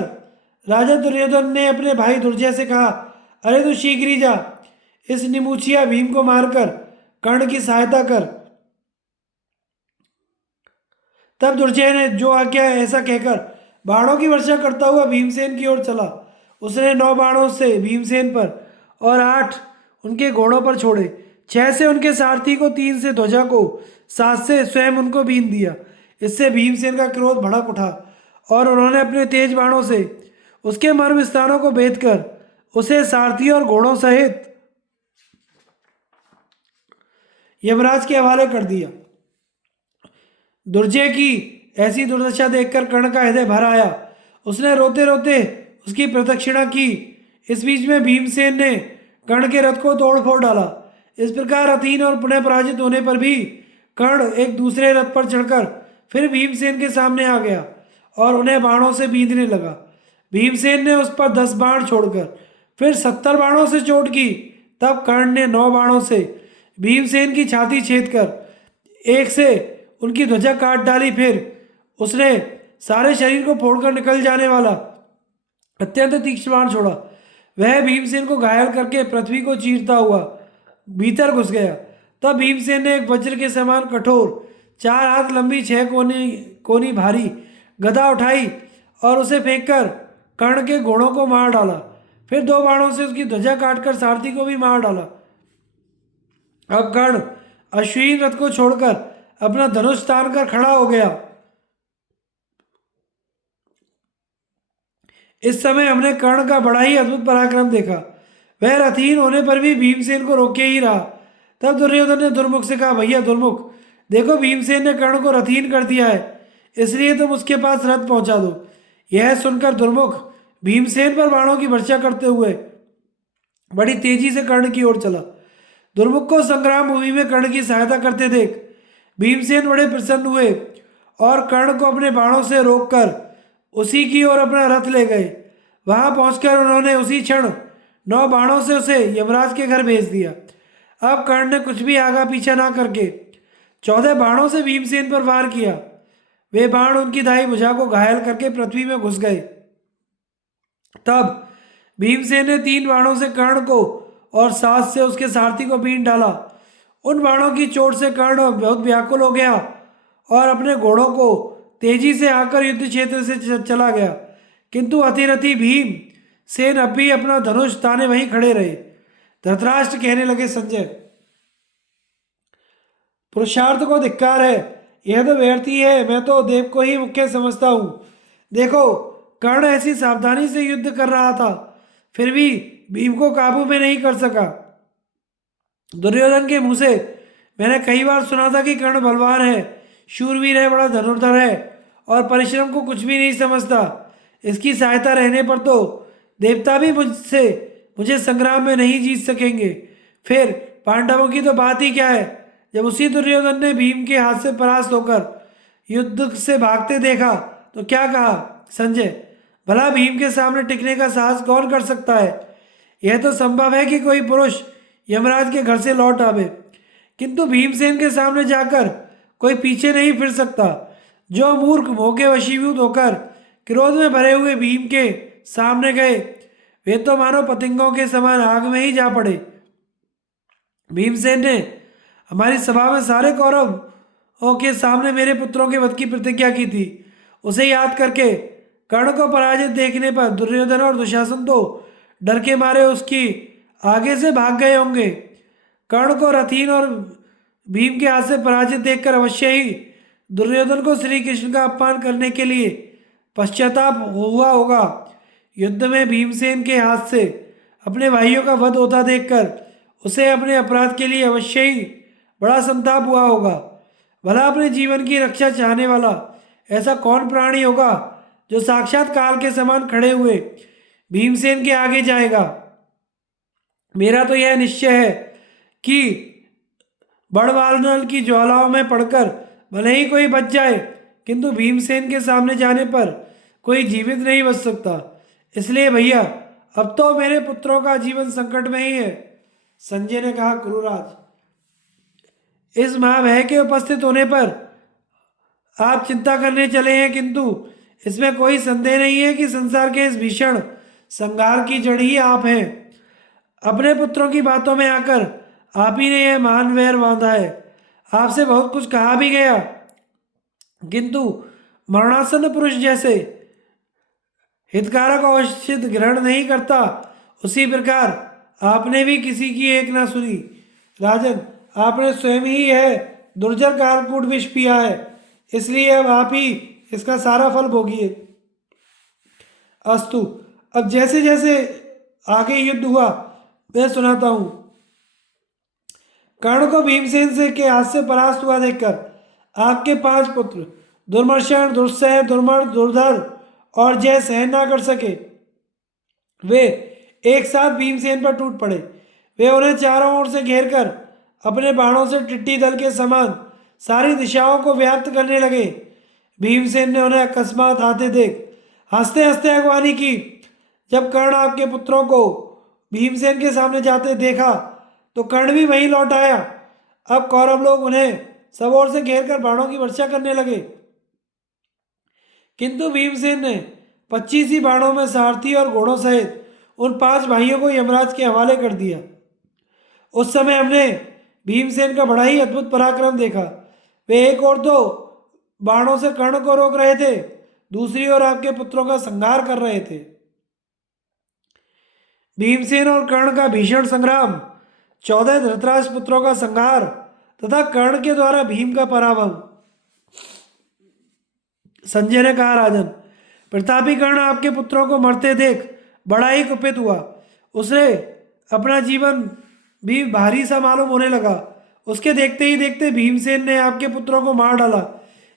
राजा दुर्योधन ने अपने भाई दुर्जय से कहा, अरे तू शीघ्र ही जा, इस निमुछिया भीम को मारकर कर्ण की सहायता कर। तब दुर्जय ने जो आज्ञा ऐसा कहकर बाणों की वर्षा करता हुआ भीमसेन की ओर चला। उसने 9 बाणों से भीमसेन पर और 8 उनके घोड़ों पर छोड़े। 6 से उनके सारथी को, 3 से ध्वजा को, 7 से स्वयं उनको बीन दिया। इससे भीमसेन का क्रोध भड़क उठा और उन्होंने अपने तेज बाणों से उसके मर्म स्थानों को भेद कर उसे सारथी और घोड़ों सहित यमराज के हवाले कर दिया। दुर्जय की ऐसी दुर्दशा देखकर कर्ण का हृदय भर आया। उसने रोते रोते उसकी प्रदक्षिणा की। इस बीच में भीमसेन ने कर्ण के रथ को तोड़ फोड़ डाला। इस प्रकार अधीन और पुनः पराजित होने पर भी कर्ण एक दूसरे रथ पर चढ़कर फिर भीमसेन के सामने आ गया और उन्हें बाणों से बींधने लगा। भीमसेन ने उस पर 10 बाण छोड़कर फिर 70 बाणों से चोट की। तब कर्ण ने 9 बाणों से भीमसेन की छाती छेद कर एक से उनकी ध्वजा काट डाली। फिर उसने सारे शरीर को फोड़कर निकल जाने वाला अत्यंत तीक्ष्ण बाण छोड़ा। वह भीमसेन को घायल करके पृथ्वी को चीरता हुआ भीतर घुस गया। तब भीमसेन ने एक वज्र के समान कठोर 4 हाथ लंबी 6 कोनी भारी गदा उठाई और उसे फेंककर कर्ण के घोड़ों को मार डाला। फिर 2 बाणों से उसकी ध्वजा काटकर सारथी को भी मार डाला। अब कर्ण अश्विन रथ को छोड़कर अपना धनुष तान कर खड़ा हो गया। इस समय हमने कर्ण का बड़ा ही अद्भुत पराक्रम देखा। वह रथहीन होने पर भी भीमसेन को रोके ही रहा। तब दुर्योधन ने दुर्मुख से कहा, भैया दुर्मुख, देखो भीमसेन ने कर्ण को रथहीन कर दिया है, इसलिए तुम उसके पास रथ पहुंचा दो। यह सुनकर दुर्मुख भीमसेन पर बाणों की वर्षा करते हुए बड़ी तेजी से कर्ण की ओर चला। दुर्मुख को संग्राम भूमि में कर्ण की सहायता करते देख भीमसेन बड़े प्रसन्न हुए और कर्ण को अपने बाणों से रोककर उसी की ओर अपना रथ ले गए। वहां पहुंचकर उन्होंने उसी क्षण 9 बाणों से उसे यमराज के घर भेज दिया। अब कर्ण ने कुछ भी आगा पीछा ना करके 14 बाणों से भीमसेन पर वार किया। वे बाण उनकी दाई भुजा को घायल करके पृथ्वी में घुस गए। तब भीमसेन ने 3 बाणों से कर्ण को और 7 से उसके सारथी को बीन डाला। उन बाणों की चोट से कर्ण बहुत व्याकुल हो गया और अपने घोड़ों को तेजी से आकर युद्ध क्षेत्र से चला गया। किंतु अतिरथी भीम सेन अब भी अपना धनुष ताने वहीं खड़े रहे। धृतराष्ट्र कहने लगे, संजय, पुरुषार्थ को धिक्कार है, यह तो व्यर्थी है, मैं तो देव को ही मुख्य समझता हूं। देखो, कर्ण ऐसी सावधानी से युद्ध कर रहा था, फिर भी भीम को काबू में नहीं कर सका। दुर्योधन के मुंह से मैंने कई बार सुना था कि कर्ण बलवान है, शूरवीर है, बड़ा धनुर्धर है और परिश्रम को कुछ भी नहीं समझता। इसकी सहायता रहने पर तो देवता भी मुझे संग्राम में नहीं जीत सकेंगे। फिर पांडवों की तो बात ही क्या है। जब उसी दुर्योधन ने भीम के हाथ से परास्त होकर युद्ध से भागते देखा तो क्या कहा, संजय, भला भीम के सामने टिकने का साहस कौन कर सकता है। यह तो संभव है कि कोई पुरुष यमराज के घर से लौट आवे, किंतु भीमसेन के सामने जाकर कोई पीछे नहीं फिर सकता। जो मूर्ख मोह के वशीभूत होकर क्रोध में भरे हुए भीम के सामने गए, वे तो मानो पतंगों के समान आग में ही जा पड़े। भीमसेन ने हमारी सभा में सारे कौरवों के सामने मेरे पुत्रों के वध की प्रतिज्ञा की थी। उसे याद करके कर्ण को पराजित देखने पर दुर्योधन और दुशासन तो डर के मारे उसकी आगे से भाग गए होंगे। कर्ण को रथीन और भीम के हाथ से पराजित देखकर अवश्य ही दुर्योधन को श्री कृष्ण का अपमान करने के लिए पश्चाताप हुआ होगा। युद्ध में भीमसेन के हाथ से अपने भाइयों का वध होता देखकर उसे अपने अपराध के लिए अवश्य ही बड़ा संताप हुआ होगा। भला अपने जीवन की रक्षा चाहने वाला ऐसा कौन प्राणी होगा जो साक्षात काल के समान खड़े हुए भीमसेन के आगे जाएगा। मेरा तो यह निश्चय है कि बड़वानल की ज्वालाओं में पड़कर भले ही कोई बच जाए, किंतु भीमसेन के सामने जाने पर कोई जीवित नहीं बच सकता। इसलिए भैया, अब तो मेरे पुत्रों का जीवन संकट में ही है। संजय ने कहा, कुरुराज, इस महाभय के उपस्थित होने पर आप चिंता करने चले हैं, किंतु इसमें कोई संदेह नहीं है कि संसार के इस भीषण संहार की जड़ ही आप हैं। अपने पुत्रों की बातों में आकर आप ही ने यह महान वैर बांधा है। आपसे बहुत कुछ कहा भी गया, किंतु मरणासन्न पुरुष जैसे हितकारक औषध ग्रहण नहीं करता, उसी प्रकार आपने भी किसी की एक ना सुनी। राजन, आपने स्वयं ही यह दुर्जर कालकूट विष पिया है, इसलिए अब आप ही इसका सारा फल भोगिए। अस्तु, अब जैसे जैसे आगे युद्ध हुआ मैं सुनाता हूं। कर्ण को भीमसेन से के हाथ से परास्त हुआ देखकर आपके 5 पुत्र दुर्मर्शन, दुस्सह, दुर्मर्द, दुर्धर और जय सहन ना कर सके। वे एक साथ भीमसेन पर टूट पड़े। वे उन्हें चारों ओर से घेर कर अपने बाणों से टिट्टी दल के समान सारी दिशाओं को व्याप्त करने लगे। भीमसेन ने उन्हें अकस्मात आते देख हंसते हंसते अगवानी की। जब कर्ण आपके पुत्रों को भीमसेन के सामने जाते देखा तो कर्ण भी वहीं लौट आया। अब कौरव लोग उन्हें सब ओर से घेर कर बाणों की वर्षा करने लगे, किंतु भीमसेन ने 25 ही बाणों में सारथी और घोड़ों सहित उन 5 भाइयों को यमराज के हवाले कर दिया। उस समय हमने भीमसेन का बड़ा ही अद्भुत पराक्रम देखा। वे एक ओर तो बाणों से कर्ण को रोक रहे थे, दूसरी ओर आपके पुत्रों का संहार कर रहे थे। भीमसेन और कर्ण का भीषण संग्राम, 14 धृतराष्ट्र पुत्रों का संहार तथा कर्ण के द्वारा भीम का पराभव। संजय ने कहा, राजन, प्रतापी कर्ण आपके पुत्रों को मरते देख बड़ा ही कुपित हुआ। उसे अपना जीवन भी भारी सा मालूम होने लगा। उसके देखते ही देखते भीमसेन ने आपके पुत्रों को मार डाला।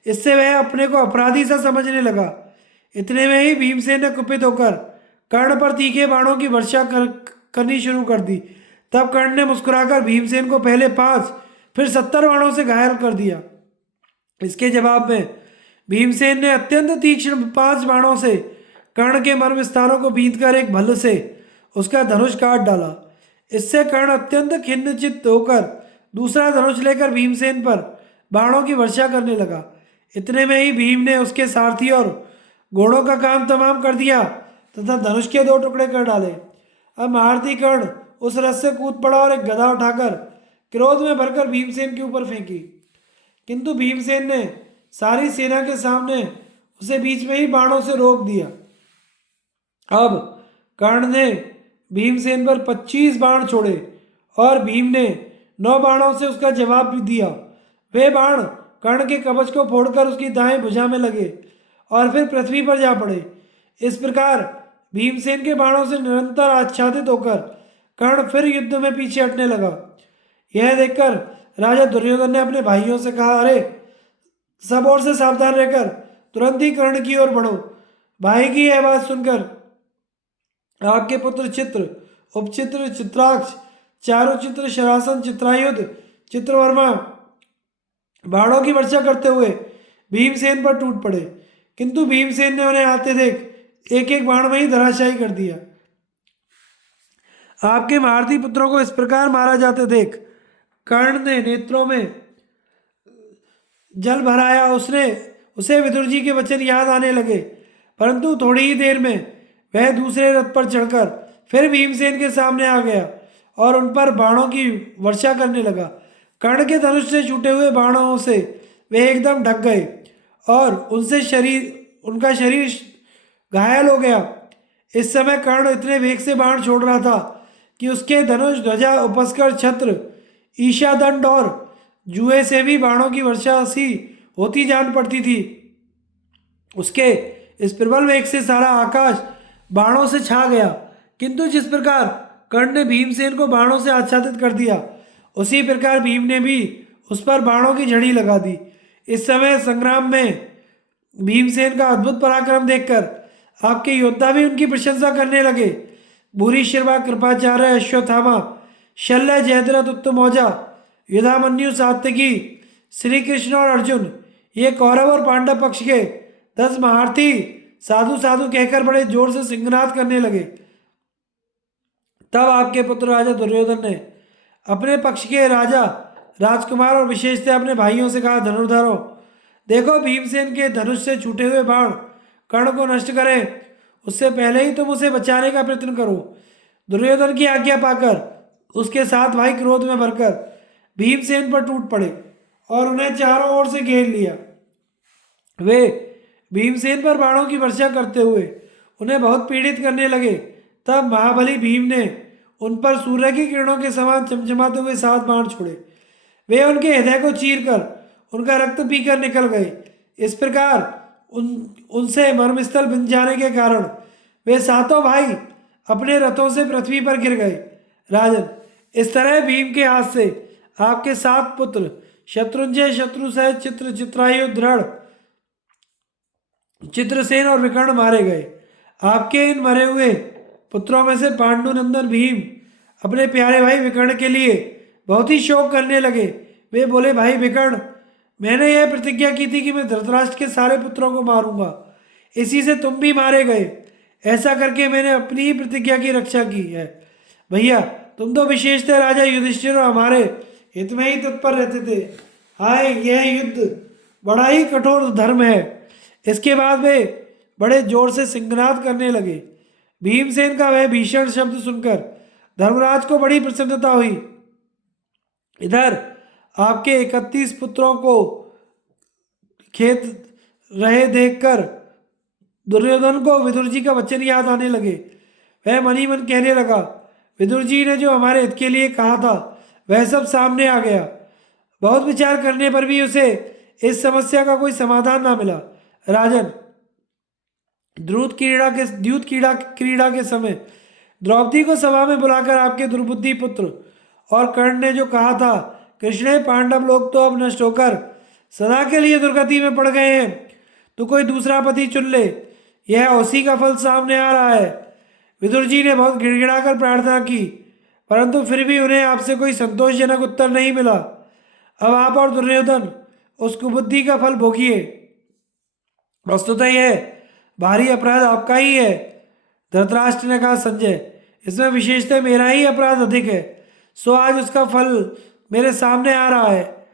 इससे वह अपने को अपराधी सा समझने लगा। इतने में ही भीमसेन ने कुपित होकर कर्ण पर तीखे बाणों की वर्षा करनी शुरू कर दी। तब कर्ण ने मुस्कुराकर भीमसेन को पहले 5 फिर 70 बाणों से घायल कर दिया। इसके जवाब में भीमसेन ने अत्यंत तीक्ष्ण 5 बाणों से कर्ण के मर्म स्थानों को बीत कर एक भल्ल से उसका धनुष काट डाला। इससे कर्ण अत्यंत खिन्नचित्त होकर दूसरा धनुष लेकर भीमसेन पर बाणों की वर्षा करने लगा। इतने में ही भीम ने उसके सारथी और घोड़ों का काम तमाम कर दिया तथा धनुष के 2 टुकड़े कर डाले। अब महारथी कर्ण उस रथ से कूद पड़ा और एक गदा उठाकर क्रोध में भरकर भीमसेन के ऊपर फेंकी, किंतु भीमसेन ने सारी सेना के सामने उसे बीच में ही बाणों से रोक दिया। अब कर्ण ने भीमसेन पर 25 बाण छोड़े और भीम ने 9 बाणों से उसका जवाब भी दिया। वे बाण कर्ण के कवच को फोड़कर उसकी दाएं भुजा में लगे और फिर पृथ्वी पर जा पड़े। इस प्रकार भीमसेन के बाणों से निरंतर आच्छादित होकर कर्ण फिर युद्ध में पीछे हटने लगा। यह देखकर राजा दुर्योधन ने अपने भाइयों से कहा, अरे सब ओर से सावधान रहकर तुरंत ही कर्ण की ओर बढ़ो। भाई की यह बात सुनकर आपके पुत्र चित्र, उपचित्र, चित्राक्ष, चारुचित्र, शरासन, चित्रायुध, चित्रवर्मा बाणों की वर्षा करते हुए भीमसेन पर टूट पड़े, किंतु भीमसेन ने उन्हें आते देख एक एक बाण में ही धराशायी कर दिया। आपके महारथी पुत्रों को इस प्रकार मारा जाते देख कर्ण ने नेत्रों में जल भराया। उसे विदुर जी के वचन याद आने लगे, परंतु थोड़ी ही देर में वह दूसरे रथ पर चढ़कर फिर भीमसेन के सामने आ गया और उन पर बाणों की वर्षा करने लगा। कर्ण के धनुष से छूटे हुए बाणों से वे एकदम ढक गए और उनका शरीर घायल हो गया। इस समय कर्ण इतने वेग से बाण छोड़ रहा था कि उसके धनुष, ध्वजा, उपस्कर, छत्र, ईशादंड और जुए से भी बाणों की वर्षा सी होती जान पड़ती थी। उसके इस प्रबल वेग से सारा आकाश बाणों से छा गया, किंतु जिस प्रकार कर्ण ने भीमसेन को बाणों से आच्छादित कर दिया, उसी प्रकार भीम ने भी उस पर बाणों की झड़ी लगा दी। इस समय संग्राम में भीमसेन का अद्भुत पराक्रम देखकर आपके योद्धा भी उनकी प्रशंसा करने लगे। भूरिश्रवा, कृपाचार्य, अश्वत्थामा, शल्य, जयद्रथ, उत्तमौजा, युधामन्यु, सात्यकी, श्री कृष्ण और अर्जुन, ये कौरव और पांडव पक्ष के 10 महारथी साधु साधु कहकर बड़े जोर से सिंहनाद करने लगे। तब आपके पुत्र राजा दुर्योधन ने अपने पक्ष के राजा, राजकुमार और विशेषतः अपने भाइयों से कहा, धनुर्धरों, देखो भीमसेन के धनुष से छूटे हुए बाण कर्ण को नष्ट करें, उससे पहले ही तुम उसे बचाने का प्रयत्न करो। दुर्योधन की आज्ञा पाकर उसके 7 भाई क्रोध में भरकर भीमसेन पर टूट पड़े और उन्हें चारों ओर से घेर लिया। वे भीमसेन पर बाणों की वर्षा करते हुए उन्हें बहुत पीड़ित करने लगे। तब महाबली भीम ने उन पर सूर्य की किरणों के समान चमचमाते हुए 7 बाण छोड़े। वे उनके हृदय को चीरकर उनका रक्त पीकर निकल गए। इस प्रकार उनसे मर्मस्थल बिंध जाने के कारण वे 7 भाई अपने रथों से पृथ्वी पर गिर गए। राजन, इस तरह भीम के हाथ से आपके 7 पुत्र शत्रुंजय, शत्रुसह, चित्र, चित्रायु, दृढ़, चित्रसेन और विकर्ण मारे गए। आपके इन मरे हुए पुत्रों में से पांडुनंदन भीम अपने प्यारे भाई विकर्ण के लिए बहुत ही शोक करने लगे। वे बोले, भाई विकर्ण, मैंने यह प्रतिज्ञा की थी कि मैं धृतराष्ट्र के सारे पुत्रों को मारूंगा, इसी से तुम भी मारे गए। ऐसा करके मैंने अपनी ही प्रतिज्ञा की रक्षा की है। भैया, तुम तो विशेषतः राजा युधिष्ठिर और हमारे हित में ही तत्पर रहते थे। हाय, यह युद्ध बड़ा ही कठोर धर्म है। इसके बाद वे बड़े जोर से सिंहनाद करने लगे। भीमसेन का वह भीषण शब्द सुनकर धर्मराज को बड़ी प्रसन्नता हुई। इधर आपके 31 पुत्रों को खेत रहे देखकर दुर्योधन को विदुर जी का वचन याद आने लगे। वह मन ही मन कहने लगा, विदुर जी ने जो हमारे हित के लिए कहा था वह सब सामने आ गया। बहुत विचार करने पर भी उसे इस समस्या का कोई समाधान ना मिला। राजन, द्यूत क्रीड़ा के समय द्रौपदी को सभा में बुलाकर आपके दुर्बुद्धि पुत्र और कर्ण ने जो कहा था, कृष्ण, पांडव लोग तो अब नष्ट होकर सदा के लिए दुर्गति में पड़ गए हैं, तो कोई दूसरा पति चुन ले, यह उसी का फल सामने आ रहा है। विदुर जी ने बहुत गिड़गिड़ाकर प्रार्थना की, परंतु फिर भी उन्हें आपसे कोई संतोषजनक उत्तर नहीं मिला। अब आप और दुर्योधन उस कुबुद्धि का फल भोगिए। वस्तुतः यह भारी अपराध आपका ही है। धृतराष्ट्र ने कहा, संजय, इसमें विशेषतः मेरा ही अपराध अधिक है, सो आज उसका फल मेरे सामने आ रहा है।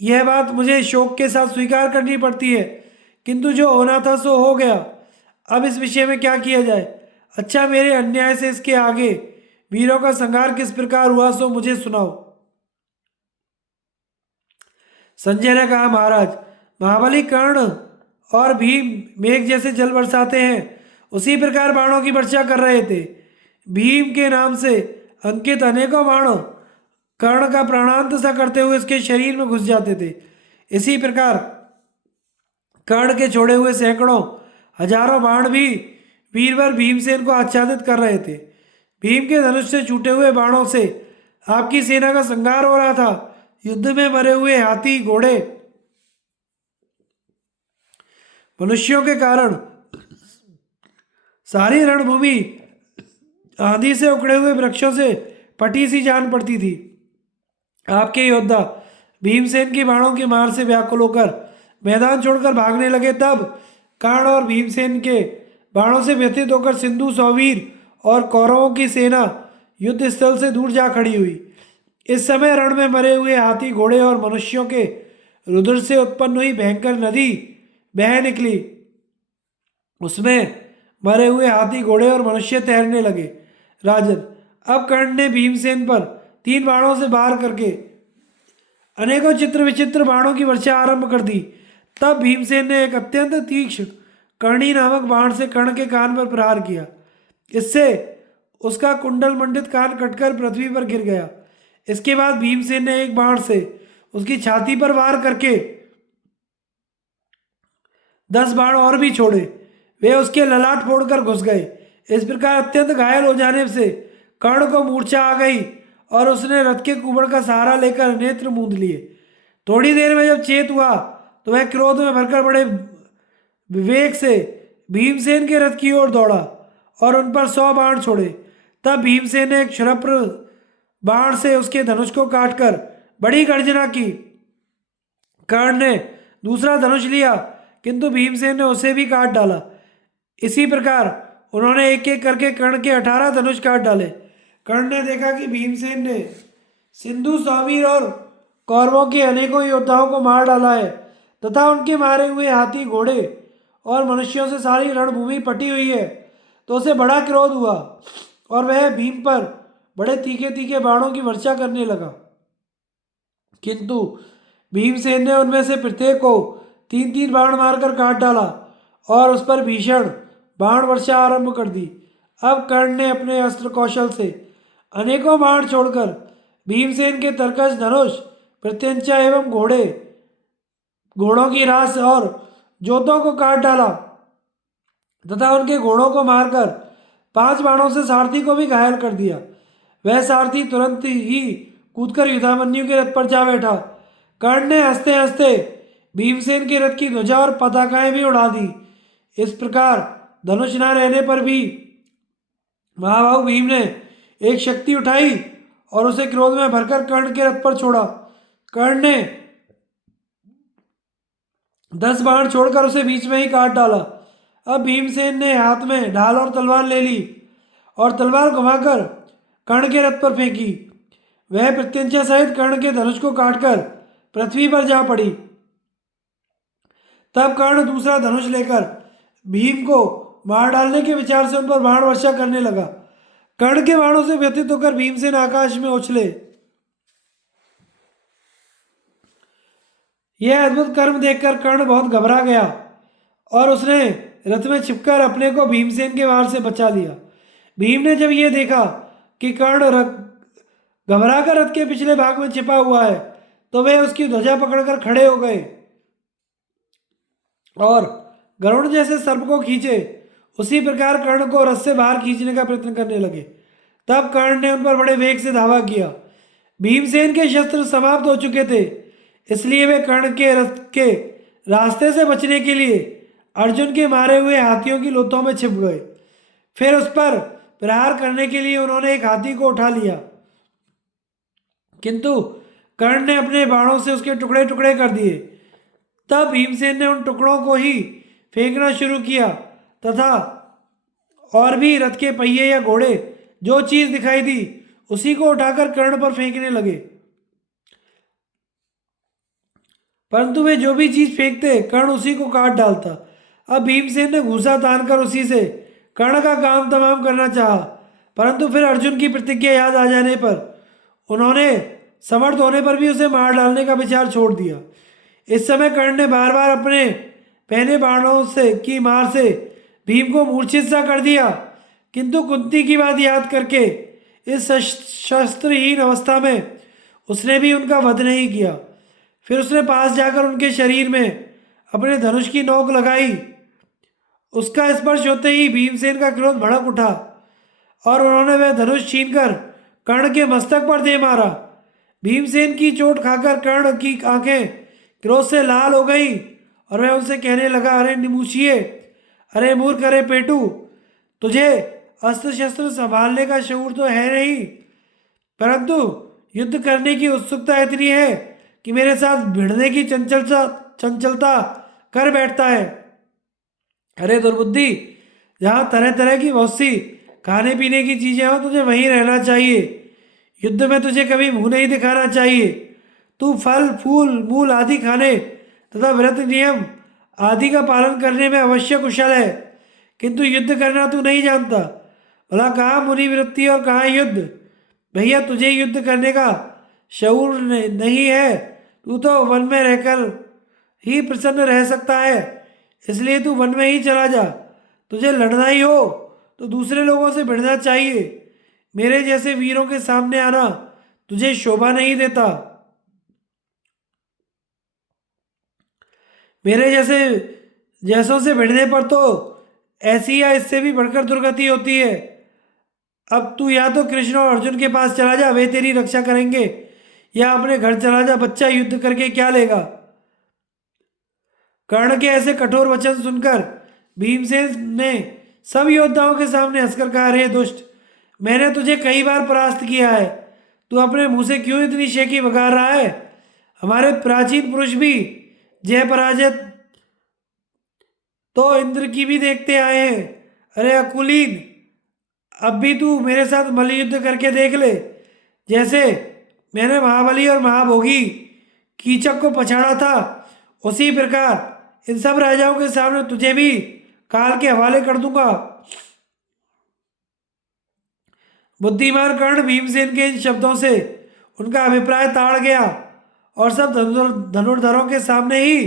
यह बात मुझे शोक के साथ स्वीकार करनी पड़ती है, किंतु जो होना था सो हो गया। अब इस विषय में क्या किया जाए? अच्छा, मेरे अन्याय से इसके आगे वीरों का संहार किस प्रकार हुआ सो मुझे सुनाओ। संजय ने कहा, महाराज, महाबली कर्ण और भीम मेघ जैसे जल बरसाते हैं, उसी प्रकार बाणों की वर्षा कर रहे थे। भीम के नाम से अंकित अनेकों बाण कर्ण का प्राणांत सा करते हुए इसके शरीर में घुस जाते थे। इसी प्रकार कर्ण के छोड़े हुए सैकड़ों हजारों बाण भी वीरवर भीमसेन को आच्छादित कर रहे थे। भीम के धनुष से छूटे हुए बाणों से आपकी सेना का संहार हो रहा था। युद्ध में मरे हुए हाथी, घोड़े, मनुष्यों के कारण सारी रणभूमि आंधी से उखड़े हुए वृक्षों से पटी सी जान पड़ती थी। आपके योद्धा भीमसेन की बाणों की मार से व्याकुल होकर मैदान छोड़कर भागने लगे। तब कर्ण और भीमसेन के बाणों से व्यथित होकर सिंधु, सौवीर और कौरवों की सेना युद्ध स्थल से दूर जा खड़ी हुई। इस समय रण में मरे हुए हाथी, घोड़े और मनुष्यों के रुधिर से उत्पन्न हुई भयंकर नदी बह निकली। उसमें मरे हुए हाथी, घोड़े और मनुष्य तैरने लगे। राजन, अब कर्ण ने भीमसेन पर 3 बाणों से वार करके अनेकों चित्र विचित्र बाणों की वर्षा आरंभ कर दी। तब भीमसेन ने एक अत्यंत तीक्ष्ण कर्णी नामक बाण से कर्ण के कान पर प्रहार किया। इससे उसका कुंडल मंडित कान कटकर पृथ्वी पर गिर गया। इसके बाद भीमसेन ने एक बाण से उसकी छाती पर वार करके 10 बाण और भी छोड़े। वे उसके ललाट फोड़कर घुस गए। इस प्रकार अत्यंत घायल हो जाने से कर्ण को मूर्छा आ गई और उसने रथ के कुबड़ का सहारा लेकर नेत्र मूंद लिए। थोड़ी देर में जब चेत हुआ तो वह क्रोध में भरकर बड़े विवेक से भीमसेन के रथ की ओर दौड़ा और उन पर 100 बाण छोड़े। तब भीमसेन ने एक क्षुरप्र बाण से उसके धनुष को काटकर बड़ी गर्जना की। कर्ण ने दूसरा धनुष लिया, किंतु भीमसेन ने उसे भी काट डाला। इसी प्रकार उन्होंने एक एक करके कर्ण के 18 धनुष काट डाले। कर्ण ने देखा कि भीमसेन ने सिंधु, सौवीर और कौरवों के अनेकों योद्धाओं को मार डाला है तथा उनके मारे हुए हाथी, घोड़े और मनुष्यों से सारी रणभूमि पटी हुई है। तो उसे बड़ा क्रोध हुआ और वह भीम पर बड़े तीखे तीखे बाणों की वर्षा करने लगा। किंतु भीमसेन ने उनमें से प्रत्येक को 3-3 बाण मारकर काट डाला और उस पर भीषण बाण वर्षा आरंभ कर दी। अब कर्ण ने अपने अस्त्र कौशल से अनेकों बाण छोड़कर भीमसेन के तरकश, धनुष, प्रत्यंचा एवं घोड़ों की रास और जोतों को काट डाला तथा उनके घोड़ों को मारकर 5 बाणों से सारथी को भी घायल कर दिया। वह सारथी तुरंत ही कूदकर युधामन्यु के रथ पर जा बैठा। कर्ण ने हंसते हंसते भीमसेन के रथ की ध्वजा और पताकाएं भी उड़ा दी। इस प्रकार धनुष न रहने पर भी महाबाहु भीम ने एक शक्ति उठाई और उसे क्रोध में भरकर कर्ण के रथ पर छोड़ा। कर्ण ने 10 बाण छोड़कर उसे बीच में ही काट डाला। अब भीमसेन ने हाथ में ढाल और तलवार ले ली और तलवार घुमाकर कर्ण के रथ पर फेंकी। वह प्रत्यंचा सहित कर्ण के धनुष को काटकर पृथ्वी पर जा पड़ी। तब कर्ण दूसरा धनुष लेकर भीम को मार डालने के विचार से उन पर बाण वर्षा करने लगा। कर्ण के बाणों से व्यथित होकर भीमसेन आकाश में उछले। यह अद्भुत कर्म देखकर कर्ण बहुत घबरा गया और उसने रथ में छिपकर अपने को भीमसेन के वार से बचा लिया। भीम ने जब यह देखा कि कर्ण घबरा कर रथ के पिछले भाग में छिपा हुआ है तो वे उसकी ध्वजा पकड़कर खड़े हो गए और गरुड़ जैसे सर्प को खींचे उसी प्रकार कर्ण को रथ से बाहर खींचने का प्रयत्न करने लगे। तब कर्ण ने उन पर बड़े वेग से धावा किया। भीमसेन के शस्त्र समाप्त हो चुके थे, इसलिए वे कर्ण के रथ के रास्ते से बचने के लिए अर्जुन के मारे हुए हाथियों की लोथों में छिप गए। फिर उस पर प्रहार करने के लिए उन्होंने एक हाथी को उठा लिया, किंतु कर्ण ने अपने बाणों से उसके टुकड़े टुकड़े कर दिए। तब भीमसेन ने उन टुकड़ों को ही फेंकना शुरू किया तथा और भी रथ के पहिए या घोड़े जो चीज दिखाई दी उसी को उठाकर कर्ण पर फेंकने लगे। परंतु वे जो भी चीज फेंकते कर्ण उसी को काट डालता। अब भीमसेन ने घूंसा तानकर उसी से कर्ण का काम तमाम करना चाहा, परंतु फिर अर्जुन की प्रतिज्ञा याद आ जाने पर उन्होंने समर्थ होने पर भी उसे मार डालने का विचार छोड़ दिया। इस समय कर्ण ने बार बार अपने पहने बाणों से की मार से भीम को मूर्छित सा कर दिया, किंतु कुंती की बात याद करके इस शस्त्रहीन अवस्था में उसने भी उनका वध नहीं किया। फिर उसने पास जाकर उनके शरीर में अपने धनुष की नोक लगाई। उसका स्पर्श होते ही भीमसेन का क्रोध भड़क उठा और उन्होंने वह धनुष छीनकर कर्ण के मस्तक पर दे मारा। भीमसेन की चोट खाकर कर्ण की आंखें क्रोध से लाल हो गई और वह उनसे कहने लगा, अरे निमुछिए, अरे मूर्ख, अरे पेटू, तुझे अस्त्र शस्त्र संभालने का शऊर तो है नहीं, परंतु युद्ध करने की उत्सुकता इतनी है कि मेरे साथ भिड़ने की चंचलता कर बैठता है। अरे दुर्बुद्धि, जहाँ तरह तरह की बहुत सी खाने पीने की चीजें हो तुझे वहीं रहना चाहिए। युद्ध में तुझे कभी मुंह नहीं दिखाना चाहिए। तू फल फूल मूल आदि खाने तथा व्रत नियम आदि का पालन करने में अवश्य कुशल है, किंतु युद्ध करना तू नहीं जानता। भला कहाँ मुनि वृत्ति और कहाँ युद्ध। भैया, तुझे युद्ध करने का शऊर नहीं है। तू तो वन में रहकर ही प्रसन्न रह सकता है, इसलिए तू वन में ही चला जा। तुझे लड़ना ही हो तो दूसरे लोगों से भिड़ना चाहिए। मेरे जैसे वीरों के सामने आना तुझे शोभा नहीं देता। मेरे जैसों से भिड़ने पर तो ऐसी या इससे भी बढ़कर दुर्गति होती है। अब तू या तो कृष्ण और अर्जुन के पास चला जा, वे तेरी रक्षा करेंगे, या अपने घर चला जा, बच्चा युद्ध करके क्या लेगा। कर्ण के ऐसे कठोर वचन सुनकर भीमसेन ने सब योद्धाओं के सामने हंसकर कहा, अरे दुष्ट, मैंने तुझे कई बार परास्त किया है, तू अपने मुंह से क्यों इतनी शेखी बघार रहा है। हमारे प्राचीन पुरुष भी जय पराजय तो इंद्र की भी देखते आए हैं। अरे अकुलीन, अब भी तू मेरे साथ मल्लयुद्ध करके देख ले। जैसे मैंने महाबली और महाभोगी कीचक को पछाड़ा था, उसी प्रकार इन सब राजाओं के सामने तुझे भी काल के हवाले कर दूंगा। बुद्धिमान कर्ण भीमसेन के इन शब्दों से उनका अभिप्राय ताड़ गया और सब धनुर्धरों के सामने ही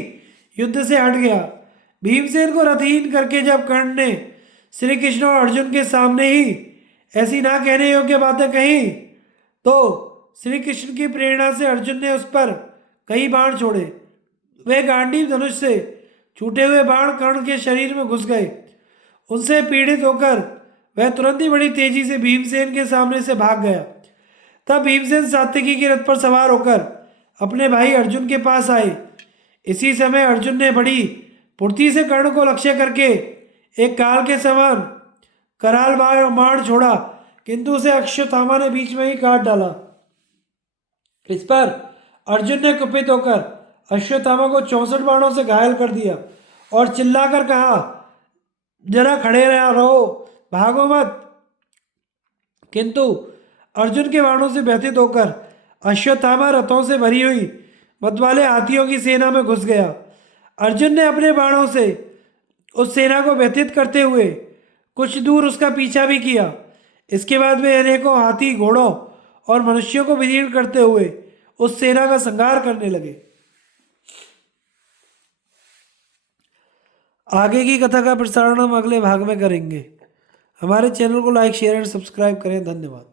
युद्ध से हट गया। भीमसेन को रथहीन करके जब कर्ण ने श्री कृष्ण और अर्जुन के सामने ही ऐसी ना कहने योग्य बातें कही, तो श्री कृष्ण की प्रेरणा से अर्जुन ने उस पर कई बाण छोड़े। वे गांडीव धनुष से छूटे हुए बाण कर्ण के शरीर में घुस गए। उनसे पीड़ित होकर वह तुरंत ही बड़ी तेजी से भीमसेन के सामने से भाग गया। तब भीमसेन सात्विकी के रथ पर सवार होकर अपने भाई अर्जुन के पास आए। इसी समय अर्जुन ने बड़ी फुर्ती से कर्ण को लक्ष्य करके एक काल के समान कराल बाण छोड़ा, किंतु उसे अश्वत्थामा ने बीच में ही काट डाला। इस पर अर्जुन ने कुपित होकर अश्वत्थामा को 64 बाणों से घायल कर दिया और चिल्लाकर कहा, जरा खड़े रहो, भागो मत। किंतु अर्जुन के बाणों से व्यथित होकर अश्वत्थामा रथों से भरी हुई मतवाले हाथियों की सेना में घुस गया। अर्जुन ने अपने बाणों से उस सेना को व्यथित करते हुए कुछ दूर उसका पीछा भी किया। इसके बाद वे अनेकों हाथी, घोड़ों और मनुष्यों को विदीर्ण करते हुए उस सेना का संहार करने लगे। आगे की कथा का प्रसारण हम अगले भाग में करेंगे। हमारे चैनल को लाइक, शेयर एंड सब्सक्राइब करें। धन्यवाद।